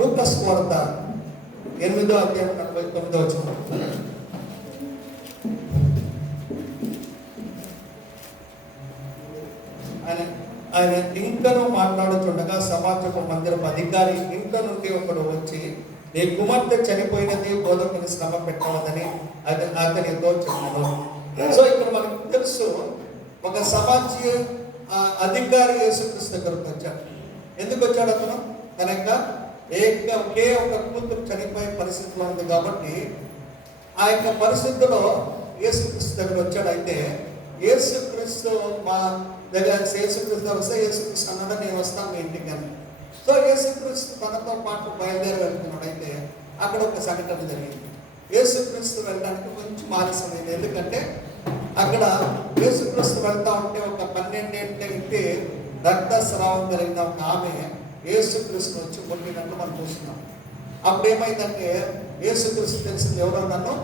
లూకాసు వార్త 8వ అధ్యాయం 49వ వచనం. ఆయన ఇంకను మాట్లాడుతుండగా సమాజపు మందిరపు అధికారి ఇంట్లో నుండి ఒకడు వచ్చి నీ కుమార్తె చనిపోయినది, బోధకుని శ్రమ పెట్టవద్దని అతనితో చెప్పాను. సో ఇక్కడ మనకు తెలుసు ఒక సమాజ అధికారి యేసుక్రీస్తు దగ్గరకు వచ్చాడు. ఎందుకు వచ్చాడు అతను? తన యొక్క ఒకే ఒక కూతురు చనిపోయే పరిస్థితిలో ఉంది కాబట్టి ఆ యొక్క పరిస్థితిలో యేసుక్రీస్తు దగ్గర వచ్చాడు. అయితే యేసుక్రీస్తు మా దగ్గర యేసుక్రీస్తు వస్తే యేసుక్రీస్తు అన్నాడు నేను వస్తాను మీ ఇంటికి అని. సో యేసుక్రీస్తు తనతో పాటు బయలుదేరి వెళ్తున్నాడు. అయితే అక్కడ ఒక సంఘటన జరిగింది. యేసుక్రీస్తు వెళ్ళడానికి కొంచెం ఆలస్యమైంది. ఎందుకంటే అక్కడ యేసుక్రీస్తు వెళ్తా ఉంటే ఒక 12 ఏళ్ళ రక్తస్రావం కలిగిన ఒక ఆమె యేసుక్రీస్తు వచ్చి ముట్టినట్టు మనం చూస్తున్నాం. అప్పుడు ఏమైందంటే యేసుక్రీస్తు తెలిసింది ఎవరో నన్ను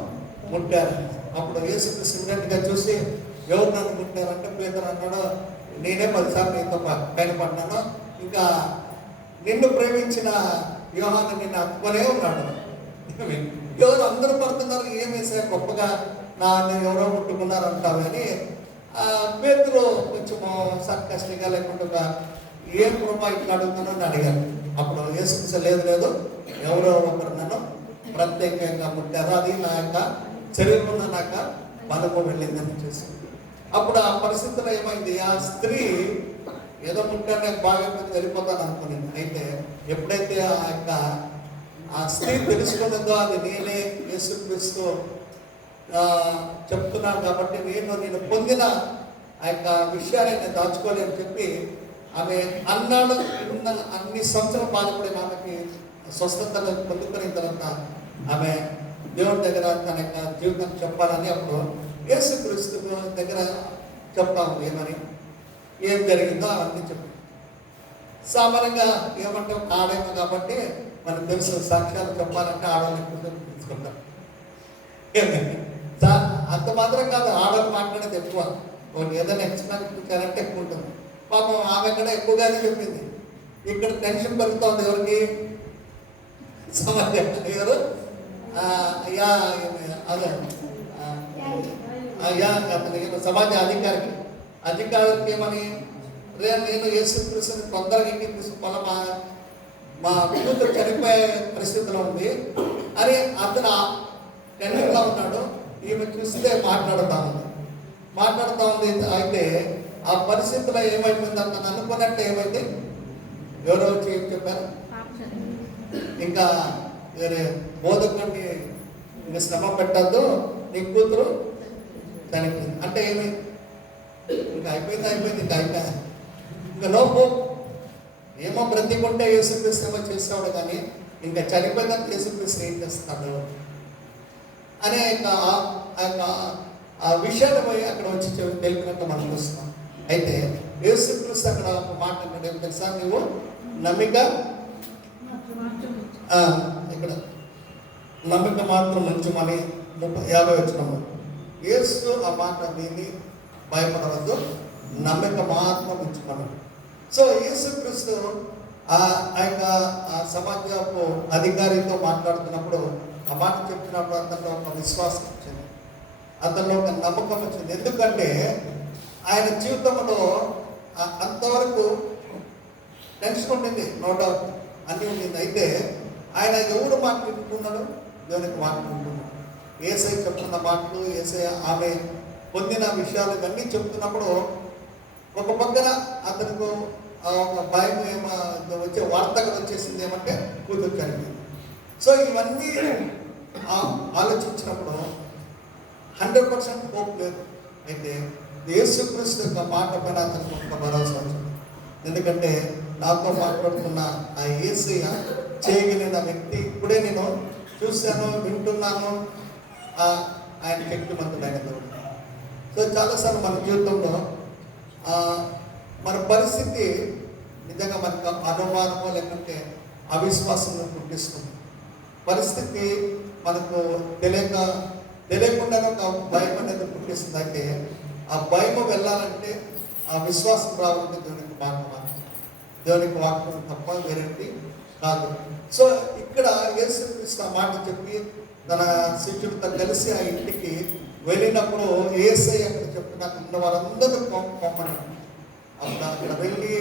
ముట్టారు. అప్పుడు యేసుక్రీస్తు ఇమ్మీడియట్గా చూసి ఎవరు నన్ను ముట్టారంటే పేదరు అన్నాడు నేనే 10 సార్లు నీతో పైన పడ్డాను, ఇంకా నిన్ను ప్రేమించిన యోహాను నిన్ను అక్కునే ఉన్నాడు. ఎవరు అందరూ పడుతున్నారు, ఏమేసా గొప్పగా నన్ను ఎవరో ముట్టుకున్నారు అంటారు. కానీ పేదరు కొంచెం సర్కస్టిగా లేకుండా ఏం కృప ఇట్లా అడుగుతున్నాను అని అడిగారు. అప్పుడు యేసుక్రీస్తు లేదు ఎవరో ఒకరు నన్ను ప్రత్యేకంగా ముట్టారు, అది నా యొక్క శరీరంలో నాక బలము వెళ్ళిందని చూసి. అప్పుడు ఆ పరిస్థితిలో ఏమైంది, ఆ స్త్రీ ఏదో ముట్టారు నాకు బాగా వెళ్ళిపోతాను అనుకునేది. అయితే ఎప్పుడైతే ఆ స్త్రీ తెలుసుకున్నదో అది నేనే యేసుక్రీస్తు చెప్తున్నాను కాబట్టి నేను పొందిన ఆ యొక్క విషయాన్ని నేను దాచుకోలేని చెప్పి ఆమె అన్నాడు. అన్ని సంవత్సరాలు బాధపడిన ఆమెకి స్వస్థత పొందుకున్న తర్వాత ఆమె దేవుడి దగ్గర తన యొక్క జీవితాన్ని చెప్పాలని అప్పుడు యేసుక్రీస్తు దగ్గర చెప్తాము. ఏమని ఏం జరిగిందో అవన్నీ చెప్పి సామాన్యంగా ఏమంటే ఆడేమో కాబట్టి మనకు తెలుసు సాక్ష్యాలు చెప్పాలంటే ఆడవాళ్ళని తీసుకుంటాం. అంత మాత్రం కాదు, ఆడవాళ్ళు మాట్లాడేది ఎక్కువ. ఏదైనా ఎక్స్ప్లెయిన్ ఎక్కువ ఉంటుంది. పాపం ఆమె కూడా ఎక్కువగానే చెప్పింది. ఇక్కడ టెన్షన్ పెరుగుతూ ఉంది ఎవరికి? సమాజం ఎవరు అయ్యా అదే అయ్యా అతను సమాజ అధికారికి ఏమని నేను యేసుక్రీస్తుని తొందరగా ఇంటికి తీసుకోవాలి, మా కూతురు చనిపోయే పరిస్థితిలో ఉంది అని అతను టెన్షన్లో ఉన్నాడు. ఈమె చూస్తే మాట్లాడుతూ ఉంది. అయితే ఆ పరిస్థితిలో ఏమైపోయింది, అతను అనుకున్నట్టు ఏమైంది, ఎవరో వచ్చి చెప్పారు ఇంకా వేరే బోధకుడిని ఇంకా శ్రమ పెట్టద్దు, నీ కూతురు చనిపోయింది అంటే ఏమి, ఇంకా అయిపోయింది ఇంకా నో హోప్. ఏమో బ్రతికుంటే యేసుక్రీస్తు ఏమో చేస్తాడు, కానీ ఇంకా చనిపోయిందని యేసుక్రీస్తు ఏం చేస్తాడు అనే ఆ విషయాన్ని పోయి అక్కడ వచ్చి తెలిపినట్టు మనం చూస్తున్నాం. అయితే యేసుక్రీస్తు అక్కడ ఒక మాట అక్కడ ఏం తెలుసా, నువ్వు నమ్మిక ఇక్కడ నమ్మిక మాత్రం ఉంచుమని 50 వచ్చినాము. యేసు ఆ మాట విని భయపడవద్దు, నమ్మిక మాత్రం ఉంచుమన్నాడు. సో యేసుక్రీస్తు ఆ యొక్క సమాజపు అధికారితో మాట్లాడుతున్నప్పుడు ఆ మాట చెప్పినప్పుడు అతనిలో ఒక విశ్వాసం వచ్చింది, అతనిలో ఒక నమ్మకం వచ్చింది. ఎందుకంటే ఆయన జీవితంలో అంతవరకు టెన్షన్ ఉండింది, నో డౌట్ అన్నీ ఉండింది. అయితే ఆయన ఎవరు మాట్లాడుతున్నాడు, దేవునికి మాట్లాడుతున్నాడు. యేసయ్య చెప్తున్న మాటలు, యేసయ్య ఆమె పొందిన విషయాలు ఇవన్నీ చెప్తున్నప్పుడు ఒక పక్కన అతనికి ఒక భయం వచ్చే వార్తగా వచ్చేసింది ఏమంటే కూతురు చనిపోయింది. సో ఇవన్నీ ఆలోచించినప్పుడు 100% హోప్ లేదు. అయితే యేసుక్రీస్తు యొక్క మాట పైన అతనికి ఒక భరోసా వచ్చింది. ఎందుకంటే నాతో మాట్లాడుతున్న ఆ యేసయ్య చేయగలిగిన వ్యక్తి ఇప్పుడే నేను చూశాను, వింటున్నాను, ఆయన శక్తిమంతుడైన దేవుడు. సో చాలాసార్లు మన జీవితంలో మన పరిస్థితి నిజంగా మనకు అనుమానమో లేకుంటే అవిశ్వాసం పుట్టిస్తుంది. పరిస్థితి మనకు తెలియకుండానే ఒక భయం అనేది పుట్టిస్తుంది. అయితే ఆ భయం వెళ్ళాలంటే, ఆ విశ్వాసం రావాలంటే దేవునికి వాక్యం తప్ప వేరేంటి కాదు. సో ఇక్కడ యేసుక్రీస్తు ఆ మాట చెప్పి తన శిష్యుడితో కలిసి ఆ ఇంటికి వెళ్ళినప్పుడు యేసయ్య అక్కడ చెప్పిన ఉన్న వారందరూ పొమ్మని అక్కడ వెళ్ళి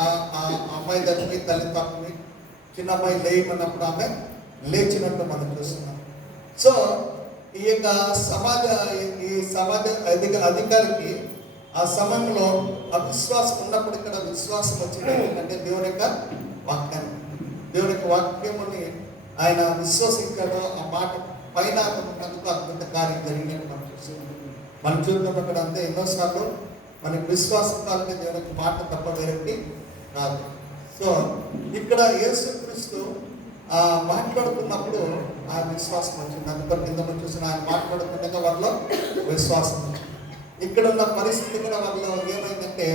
ఆ అమ్మాయి దగ్గరికి తల్లి తాకుని చిన్న అమ్మాయి లేయమన్నప్పుడు ఆమె లేచినట్టు మనం చూస్తున్నాం. సో ఈ యొక్క సమాజ అధికారికి ఆ సమయంలో అవిశ్వాసం ఉన్నప్పుడు ఇక్కడ విశ్వాసం వచ్చింది. ఎందుకంటే దేవుని యొక్క వాక్యముని ఆయన విశ్వసించాడు. ఆ మాట పైన అతనికి అద్భుత కార్యం జరిగినట్టు మనం చూస్తున్నాం. మన చూద్దాం అక్కడ అంతే ఎన్నోసార్లు మనకి విశ్వాసం కాలకే దేవునికి మాట తప్ప వేరేంటి కాదు. సో ఇక్కడ యేసుక్రీస్తు మాట్లాడుతున్నప్పుడు ఆ విశ్వాసం వచ్చింది. అందుకని కింద మనం చూసిన ఆయన మాట్లాడుతుండగా వాళ్ళలో విశ్వాసం వచ్చింది. ఇక్కడ ఉన్న పరిస్థితి కూడా వాళ్ళలో ఏమైందంటే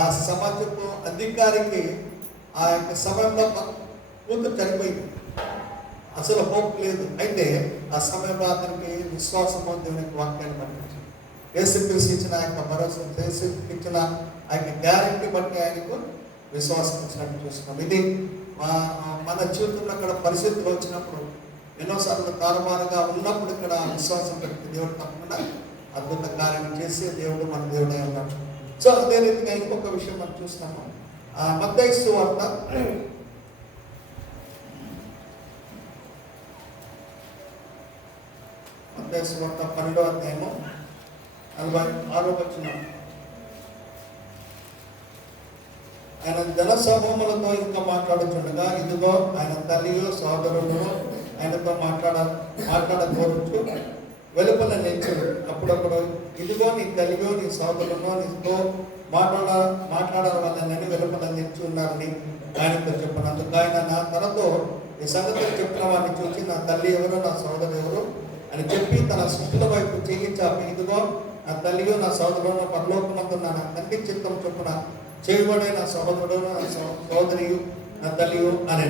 ఆ సమాజపు అధికారికి ఆ యొక్క సమయంలో కూతురు చనిపోయింది, అసలు హోప్ లేదు. అయితే ఆ సమయంలో అతనికి విశ్వాసము దేవునికి వాక్యాన్ని పంపించింది. యేసుక్రీస్తు ఇచ్చిన ఆ యొక్క భరోసా, యేసు ఇచ్చిన ఆ యొక్క గ్యారెంటీ బట్టి ఆయనకు విశ్వాసం ఇచ్చినట్టు చూస్తున్నాం. ఇది మన జీవితంలో అక్కడ పరిస్థితులు వచ్చినప్పుడు ఎన్నోసార్లు తారుమారుగా ఉన్నప్పుడు ఇక్కడ విశ్వాసం పెట్టి దేవుడు తప్పకుండా అద్భుత కార్యం చేసి దేవుడు మన దేవుడే ఉన్నాడు. సో అదే రీతిగా ఇంకొక విషయం మనం చూస్తున్నాము. మత్తయి సువార్త 12వ అధ్యాయము 46వ వచనం. ఆయన జనసమూహములతో ఇంకా మాట్లాడుచుండగా ఇదిగో ఆయన తల్లియు సోదరుడు ఆయనతో మాట్లాడకూరచు వెలుపల నిలిచాడు. అప్పుడప్పుడు ఇదిగో నీ తల్లియో నీ సోదరుడు నీతో మాట్లాడాలని వెలుపల నిలిచి ఉన్నారని ఆయనతో చెప్పాను. అందుకు ఆయన తనతో ఈ సంగతులు చెప్పిన వాడిని చూసి నా తల్లి ఎవరు, నా సోదరు ఎవరు అని చెప్పి తన సృష్టిల వైపు చెయ్యి చాపి ఇదిగో నా తల్లియో నా సోదరుడు పరలోకమందు నా తండ్రి చిత్తం చొప్పున చేయబడే నా సహోదరుడు నా సోదరియు నా తల్లియు అని.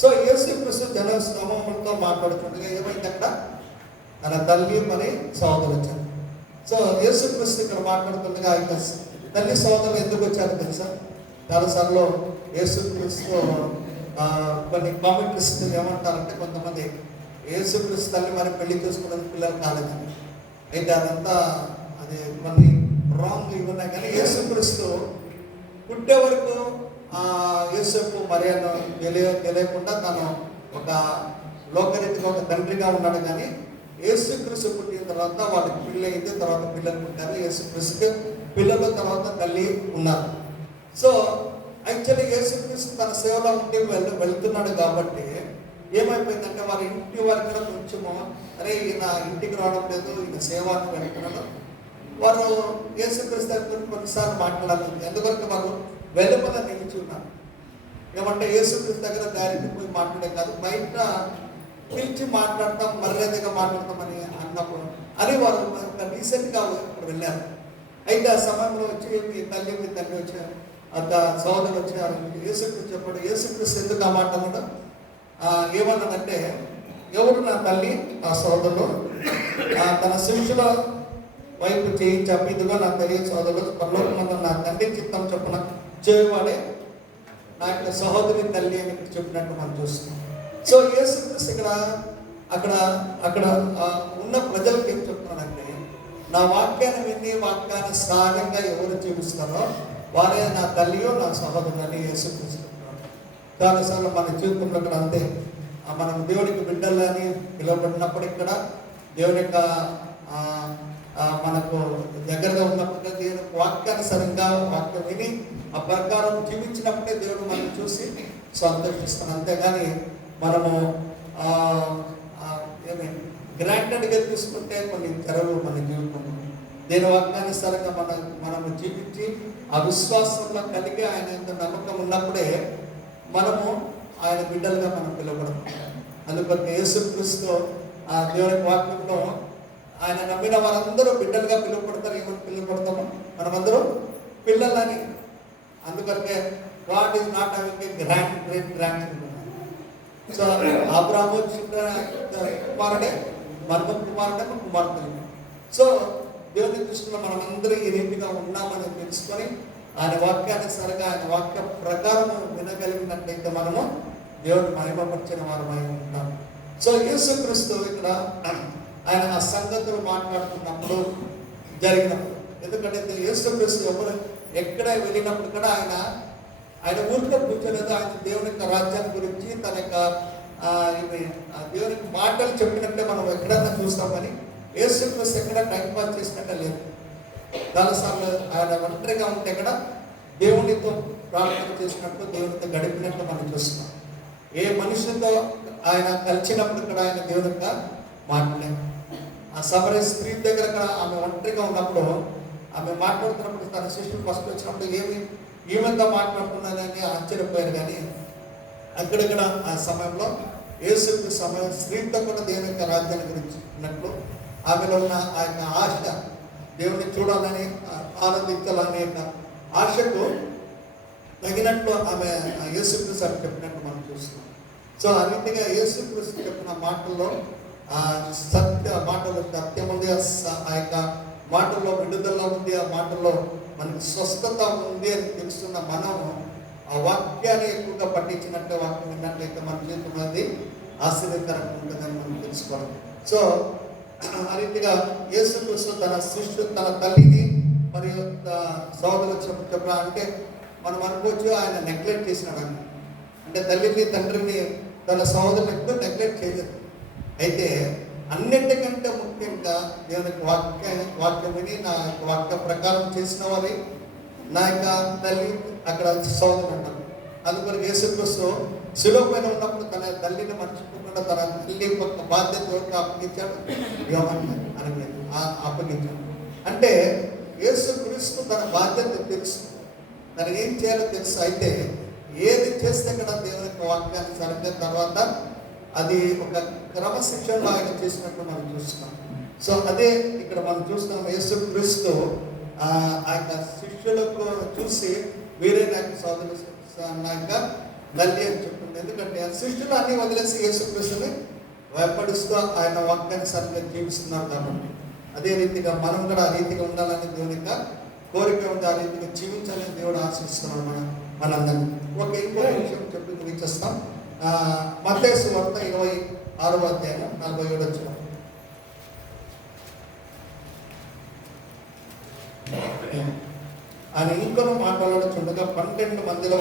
సో యేసుక్రీస్తు జన సమూహంతో మాట్లాడుతుండగా ఏమైంది అక్కడ తన తల్లి మరి సోదరు వచ్చారు. సో యేసుక్రీస్తు ఇక్కడ మాట్లాడుతుండగా ఆయన తల్లి సోదరులు ఎందుకు వచ్చారు తెలుసా? చాలాసార్లు యేసుక్రీస్తు కొన్ని కామెంట్రీస్ ఏమంటారంటే కొంతమంది యేసుక్రీస్తు తల్లి మరి పెళ్లి చేసుకున్నది పిల్లలు కాలేదని. అయితే అదంతా అది కొన్ని రాంగ్ ఇవి ఉన్నాయి. కానీ యేసుక్రీస్తు పుట్టే వరకు యేసుకు మరియను తెలియకుండా తను ఒక లోకరీతిగా ఒక తండ్రిగా ఉన్నాడు. కానీ యేసుక్రీస్తు పుట్టిన తర్వాత వాళ్ళకి పిల్లలు అయితే తర్వాత పిల్లలు పుట్టారు. యేసుక్రీస్తుకి పిల్లల తర్వాత తల్లి ఉన్నారు. సో అయితే యాక్చువల్లీ యేసుక్రీస్తు తన సేవలో ఉండి వెళ్తున్నాడు కాబట్టి ఏమైపోయిందంటే వారి ఇంటి వారికి కూడా కొంచెము అరే ఈయన ఇంటికి రావడం లేదు, ఈయన సేవకు వెళ్తున్నాడు. వారు యేసుక్రీస్తు దగ్గర కొన్నిసార్లు మాట్లాడాలి. ఎందుకంటే వారు వెలుపల నిలిచి ఉన్నారు. ఏమంటే యేసుక్రీస్తు దగ్గర డైరెక్ట్ పోయి మాట్లాడే కాదు, బయట పిలిచి మాట్లాడతాం, మర్యాదగా మాట్లాడతామని అన్నప్పుడు అని వారు రీసెంట్గా ఇప్పుడు వెళ్ళారు. అయితే ఆ సమయంలో వచ్చి మీ తల్లి వచ్చి అంత సోదరులు వచ్చారు. యేసుక్రీస్తు చెప్పాడు. యేసుక్రీస్తు ఎందుకు ఆ మాట అన్నాడు? ఏమన్నాడంటే, ఎవరు నా తల్లి నా సోదరులు, తన శిష్యుల వైపు చేయించాము, ఇదిగో నా తల్లి సోదరులు, పరలోకమందు నా తండ్రి చిత్తం చొప్పున చేయవాడే నా యొక్క సహోదరి తల్లి అని ఇక్కడ చెప్పినట్టు మనం చూస్తున్నాం. సో యేసుక్రీస్తు అక్కడ ఉన్న ప్రజలకు ఏం చెప్తున్నాడంటే, నా వాక్యాన్ని విని వాక్యాన్ని సహజంగా ఎవరు జీవిస్తారో వారే నా తల్లియో నా సహోదరులు అని యేసుక్రీస్తు చెప్తున్నాడు. చాలాసార్లు మన జీవితంలో కూడా అంతే. మనం దేవుడికి బిడ్డలని పిలువబడినప్పుడు ఇక్కడ దేవుని యొక్క మనకు దగ్గరగా ఉన్నప్పుడు దేవుని వాక్యానుసరంగా వాక్యం విని ఆ ప్రకారం జీవించినప్పుడే దేవుడు మనం చూసి సంతోషిస్తాం. అంతేగాని మనము గ్రాంటెడ్గా తీసుకుంటే కొన్ని జరగవు మన జీవితంలో. దేని వాక్యానుసారంగా మనము జీవించి ఆ విశ్వాసంలో కలిగి ఆయన ఎంత నమ్మకం ఉన్నప్పుడే మనము ఆయన బిడ్డలుగా మనం పిలువబడతాం. అందుకని యేసుక్రీస్తు ఆ దేవుని వాక్యంలో ఆయన నమ్మిన వారందరూ బిడ్డలుగా పిలువబడతారు. ఏమని పిలువబడతాము? మనమందరూ పిల్లలని. అందుకనే God is not having a great grand children. So Abraham కుమారుడే, మరొక కుమార్తెలు. సో దేవుని దృష్టిలో మనమందరూ ఈ రీతిగా ఉన్నామని తెలుసుకొని ఆయన వాక్యానుసారంగా ఆయన వాక్య ప్రకారం వినగలిగినట్లయితే మనము దేవుని మహిమపరిచిన వారమై ఉంటాం. సో యేసుక్రీస్తు ఇక్కడ ఆయన ఆ సంగతులు మాట్లాడుతున్నప్పుడు జరిగినప్పుడు, ఎందుకంటే యేసుక్రీస్తు ఎవరు ఎక్కడ వెళ్ళినప్పుడు కూడా ఆయన ఊరికే కూర్చోలేదు. ఆయన దేవుని యొక్క రాజ్యాన్ని గురించి తన యొక్క దేవునికి మాటలు చెప్పినట్టే మనం ఎక్కడన్నా చూస్తామని యేసుక్రీస్తు ఎక్కడ టైం పాస్ చేసినట్టే లేదు. చాలాసార్లు ఆయన ఒంటరిగా ఉంటే కూడా దేవునితో ప్రార్థన చేసినట్టు, దేవునితో గడిపినట్టు మనం చూస్తున్నాం. ఏ మనుషులతో ఆయన కలిసినప్పుడు కూడా ఆయన దేవుని యొక్క మాట్లాడలేదు. ఆ సమరయ స్త్రీ దగ్గర ఆమె ఒంటరిగా ఉన్నప్పుడు ఆమె మాట్లాడుతున్నప్పుడు తన శిష్యులు ఫస్ట్ వచ్చినప్పుడు ఈమెతో మాట్లాడుతున్నానని ఆశ్చర్యపోయారు. కానీ అక్కడక్కడ ఆ సమయంలో యేసుక్రీస్తు సమయం స్త్రీతో కూడా దేవుని యొక్క రాజ్యాన్ని గురించి ఉన్నట్లు ఆమెలో ఉన్న ఆ యొక్క ఆశ, దేవుని చూడాలని ఆనందించాలనే ఆశకు తగినట్లు ఆమె యేసుక్రీస్తు అని చెప్పినట్టు మనం చూస్తున్నాం. సో ఆ రీతిగా యేసుక్రీస్తు చెప్పిన మాటల్లో మాటలు సత్యం ఉంది, ఆ యొక్క మాటల్లో విడుదల ఉంది, ఆ మాటల్లో మనకి స్వస్థత ఉంది అని తెలుస్తున్న మనము ఆ వాక్యాన్ని ఎక్కువగా పట్టించినట్టు వాక్యం విన్నట్లయితే మన జీవితం అది ఆశ్చర్యకరంగా ఉంటుందని మనం తెలుసుకోవాలి. సో ఆ రీతిగా యేసుక్రీస్తు తన తల్లిని మరియు సోదరులు చెప్పా అంటే మనం అనుకోవచ్చు ఆయన నెగ్లెక్ట్ చేసినాడని. అంటే తల్లిని తండ్రిని తన సోదరులు ఎప్పుడు నెగ్లెక్ట్ చేయలేదు. అయితే అన్నింటికంటే ముఖ్యంగా దేవునికి వాక్యం విని నా వాక్య ప్రకారం చేసిన వారి నా యొక్క తల్లి అక్కడ సోదరులు అంటారు. అందుకని యేసుక్రీస్తు శిలువ పైన ఉన్నప్పుడు తన తల్లిని మర్చిపోకుండా తన తల్లి యొక్క బాధ్యత అప్పగించాడు, అప్పగించాడు. అంటే యేసుక్రీస్తు తన బాధ్యత తెలుసు, తను ఏం చేయాలో తెలుసు. అయితే ఏది చేస్తే కూడా దేవుని యొక్క వాక్యాన్ని సరిగ్గా తర్వాత అది ఒక క్రమశిక్షణలో ఆయన చేసినట్టు మనం చూస్తున్నాం. సో అదే ఇక్కడ మనం చూస్తున్నాం. యేసుక్రీస్తు ఆ యొక్క శిష్యులకు చూసి వేరే నాకు సోదరు నాక తల్లి అని చెప్తుంది. ఎందుకంటే ఆ శిష్యులు అన్ని వదిలేసి యేసుక్రీస్తుని భయపడిస్తూ ఆయన వాక్యాన్ని సరిగ్గా జీవిస్తున్నారు కాబట్టి. అదే రీతిగా మనం కూడా ఆ రీతిగా ఉండాలని దేవుని యొక్క కోరిక ఉంది, ఆ రీతిగా జీవించాలని దేవుడు ఆశిస్తున్నాడు మనందరినీ. ఒక ఇంకో విషయం చెప్పి ముగించేస్తాం. మత్తయి సువార్త 26వ అధ్యాయం 47వ వచనం. ఆయన ఇంకొన మాట్లాడుచుండగా 12 మందిలో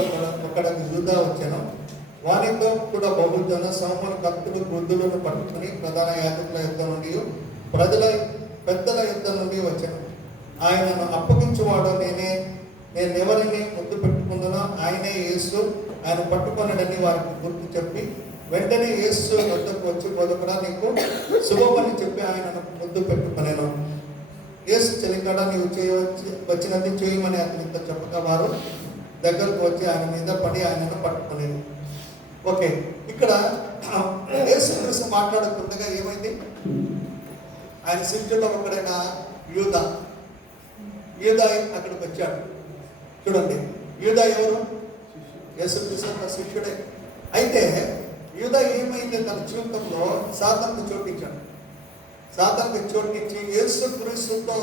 ఒకడికి యూదా వచ్చాను. వారితో కూడా బహుజన సౌమన కత్తులు వృద్ధులను పట్టుకుని ప్రధాన యాజకుల యుద్ధ నుండి పెద్దల యుద్ధ నుండి వచ్చాను. ఆయనను అప్పగించువాడు నేను ఎవరిని ముద్దు పెట్టుకుని పొందునో ఆయనే యేసు, ఆయన పట్టుకొనడని వారికి గుర్తు చెప్పి వెంటనే యేసు వద్దకు వచ్చి బోధకుడా నీకు శుభమని చెప్పి ఆయనను ముద్దు పెట్టుకొనెను. యేసు చెలికాడ నీవు చేయవచ్చి వచ్చినది చేయమని అతనితో చెప్పగా వారు దగ్గరకు వచ్చి ఆయన మీద పడి ఆయనను పట్టుకునేది. ఓకే, ఇక్కడ యేసు క్రీస్తు మాట్లాడుతుండగా ఏమైంది? ఆయన శిష్యుల్లో ఒకడైన యూదా అక్కడికి వచ్చాడు. చూడండి, యూదా ఎవరు? యేసు క్రీస్తు శిష్యుడే. అయితే యూదా ఏమైంది? తన జీవితంలో సాతానుకు చోటించాడు. సాతానుకు చోటించి యేసు క్రీస్తుతో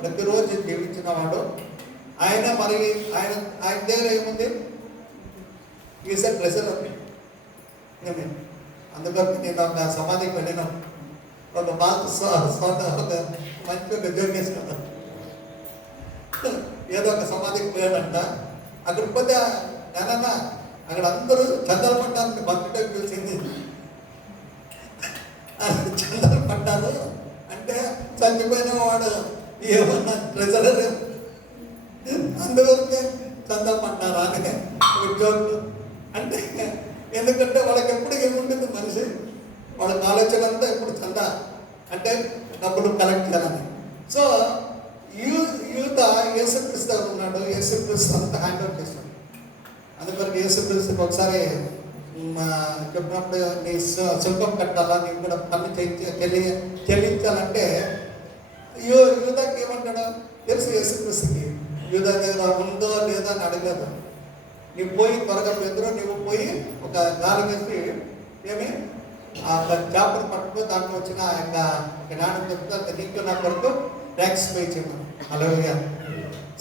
ప్రతిరోజు జీవించిన వాడు ఆయన. మరి ఆయన దగ్గర ఏముంది? Is a treasurer. అందుకని నేను ఒక సమాధికి వెళ్ళిన ఒక బాత్ ఒక మంచి ఒక జోక్ వేసుకున్నాను. ఏదో ఒక సమాధికి పోయాడంట. అక్కడికి పోతే నాన్న అక్కడ అందరూ చందలు పడ్డారు. భక్తుడే పిలిచింది చందలు పడ్డారు అంటే చనిపోయిన వాడు ఏమన్నా ట్రెజరర్ అందువరకే చందలు పడ్డారా అని జోక్. అంటే ఎందుకంటే వాళ్ళకి ఎప్పుడు ఏముంటుంది మనిషి, వాళ్ళకి ఆలోచన అంతా ఎప్పుడు చందా అంటే డబ్బులు కలెక్ట్ చేయాలని. సో యూత యేసుక్రీస్తు ఉన్నాడు. యేసుక్రీస్తు అంతా హ్యాండ్ ఓవర్ చేస్తాడు. అందువరకు యేసుక్రీస్తుకి ఒకసారి చెప్పినప్పుడు నీ శుల్కం కట్టాలా, నీకు కూడా పన్ను చెల్లించాలంటే యూదాకి ఏమంటాడు తెలుసు? యేసుక్రీస్తుకి యూదా దగ్గర ఉందో లేదా అని అడగలేదు. నీవు పోయి త్వరగా పెద్దరు, నువ్వు పోయి ఒక గాలి వేసి ఏమి ఆ చేపలు పట్టుకో, దాంట్లో వచ్చిన ఆ యొక్క జ్ఞానం చెప్తే నీకు నా కొరకు ట్యాక్స్ పే చేయమని. హల్లెలూయా.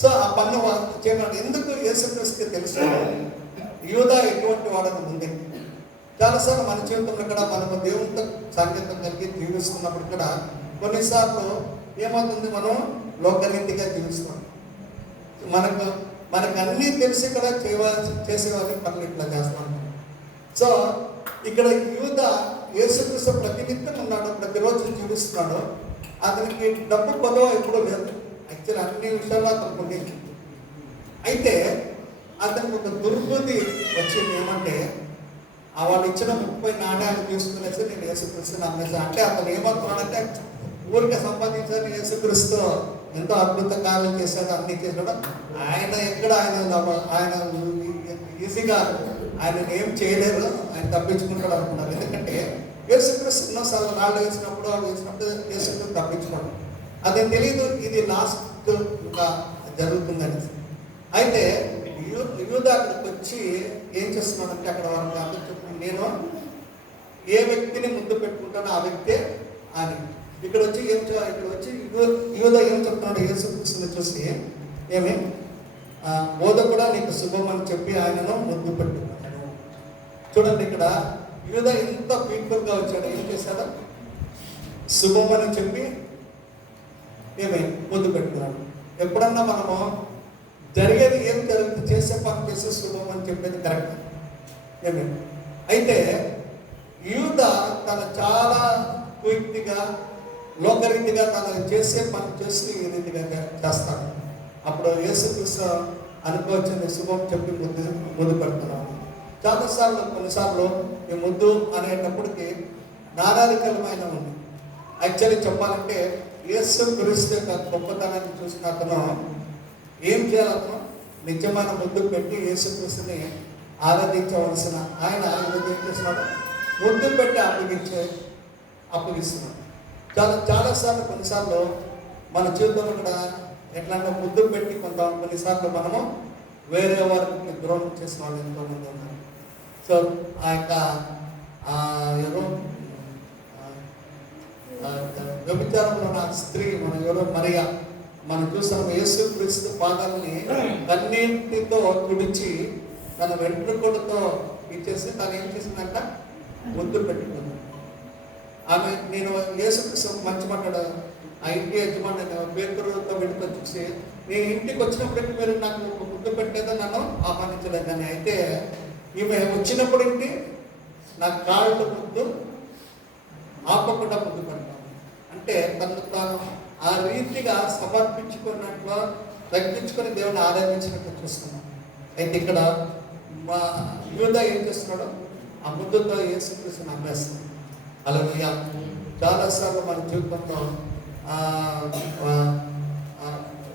సో ఆ పన్ను చేయమని ఎందుకు? యేసుక్రీస్తుకి తెలుసు యూదా ఎటువంటి వాడని ఉంది. చాలాసార్లు మన జీవితంలో కూడా మనము దేవునితో సాంకేతం కలిగి జీవిస్తున్నప్పుడు కూడా కొన్నిసార్లు ఏమవుతుంది? మనం లోకరీతిగా జీవిస్తాం. మనకు అన్నీ తెలిసి కూడా చేసేవాళ్ళకి పనులు ఇట్లా చేస్తాం. సో ఇక్కడ యూదా యేసుక్రీస్తు ప్రతినిత్యం ఉన్నాడు, ప్రతిరోజు జీవిస్తున్నాడు. అతనికి డబ్బు పొదవ ఎప్పుడూ లేదు. యాక్చువల్లీ అన్ని విషయాల్లో అతనికి ఉండేది. అయితే అతనికి ఒక దుర్బుద్ధి వచ్చింది. ఏమంటే వాళ్ళు ఇచ్చిన 30 నాణ్యాలు తీసుకునేసి నేను యేసుక్రీస్తుని అమ్మేసాను. అంటే అతను ఏమవుతున్నాడంటే ఊరికే సంపాదించాలని యేసుక్రీస్తు ఎంతో అద్భుత కార్యాలు చేశాడు, అన్ని చేశాడు. ఆయన ఎక్కడ ఆయన ఈజీగా ఆయన ఏం చేయలేరు, ఆయన తప్పించుకుంటాడు అనుకున్నారు. ఎందుకంటే యేసుక్రీస్తు ఎన్నోసార్లు రాళ్ళు వేసినప్పుడు యేసుక్రీస్తు తప్పించుకోండి. అది తెలియదు ఇది లాస్ట్ ఇంకా జరుగుతుందని. అయితే యూదా అక్కడికి వచ్చి ఏం చేస్తున్నాడంటే అక్కడ వాళ్ళకి అందరూ చెప్పి నేను ఏ వ్యక్తిని ముందు పెట్టుకుంటానో ఆ వ్యక్తే అని. ఇక్కడ వచ్చి యూదా ఏం చెప్తున్నాడు? యేసుక్రీస్తుని చూసి ఏమి బోధకుడా నీకు శుభం అని చెప్పి ఆయనను ముద్దు పెట్టుకున్నాడు. చూడండి, ఇక్కడ యూదా ఎంత పీపుల్గా వచ్చాడు. ఏం చేశాడు? శుభం అని చెప్పి ఏమి ముద్దు పెట్టుకున్నాడు. ఎప్పుడన్నా మనము జరిగేది ఏం జరుగుతుంది, చేసే పని చేసే శుభం అని చెప్పేది కరెక్ట్ ఏమి. అయితే యూదా తను చాలా క్విక్గా లోకరీతిగా తను చేసే పని చేస్తూ ఈ రీతిగా చేస్తాడు. అప్పుడు యేసుక్రీస్తు అనుకోవచ్చని శుభం చెప్పి ముద్దు పెడుతున్నాను. చాలాసార్లు కొన్నిసార్లు ఈ ముద్దు అనేటప్పటికి నానారికలమైన ఉంది. యాక్చువల్లీ చెప్పాలంటే యేసుక్రీస్తు యొక్క గొప్పతనాన్ని చూసిన అతను ఏం చేయాలతను నిజమైన ముద్దు పెట్టి యేసుక్రీస్తుని ఆరాధించవలసిన ఆయన ఈరోజు ఏం చేస్తున్నాడు? ముద్దు పెట్టి అప్పగిస్తున్నాడు. చాలాసార్లు కొన్నిసార్లు మన జీవితంలో కూడా ఎట్లాంటి ముద్దు పెట్టి కొన్నిసార్లు మనము వేరే వారికి ద్రోహం చేసిన వాళ్ళు ఎంతోమంది ఉన్నారు. సో ఆ యొక్క వ్యభిచారంలో ఉన్న స్త్రీ ఎవరో మరియా మనం చూసాము. యేసుక్రీస్తు పాదాలని కన్నీటితో తుడిచి తన వెంట్రుకలతో ఇచ్చేసి తను ఏం చేసిందంట? ముద్దు పెట్టుకుంది. ఆమె నేను యేసుక్రీస్తు మంచి మాట్లాడు ఆ ఇంటి యజమాని పేతురుతో వెంటతో చూసి నేను ఇంటికి వచ్చినప్పటికీ మీరు నాకు ముద్దు పెట్టేదో నన్ను ఆహ్వానించలేదు కానీ. అయితే ఈమె వచ్చినప్పుడు ఇంటి నా కాళ్ళు ముద్దు ఆపకుండా ముద్దు పెడతాను అంటే తను తాను ఆ రీతిగా సమర్పించుకున్నట్లు తగ్గించుకొని దేవుని ఆరాధించినట్లు చూస్తున్నాం. అయితే ఇక్కడ మా యూదా ఏం చేస్తున్నాడు? ఆ ముద్దుతో యేసుక్రీస్తుని నమ్మేస్తాడు. హల్లెలూయా. చాలాసార్లు మన జీవితంలో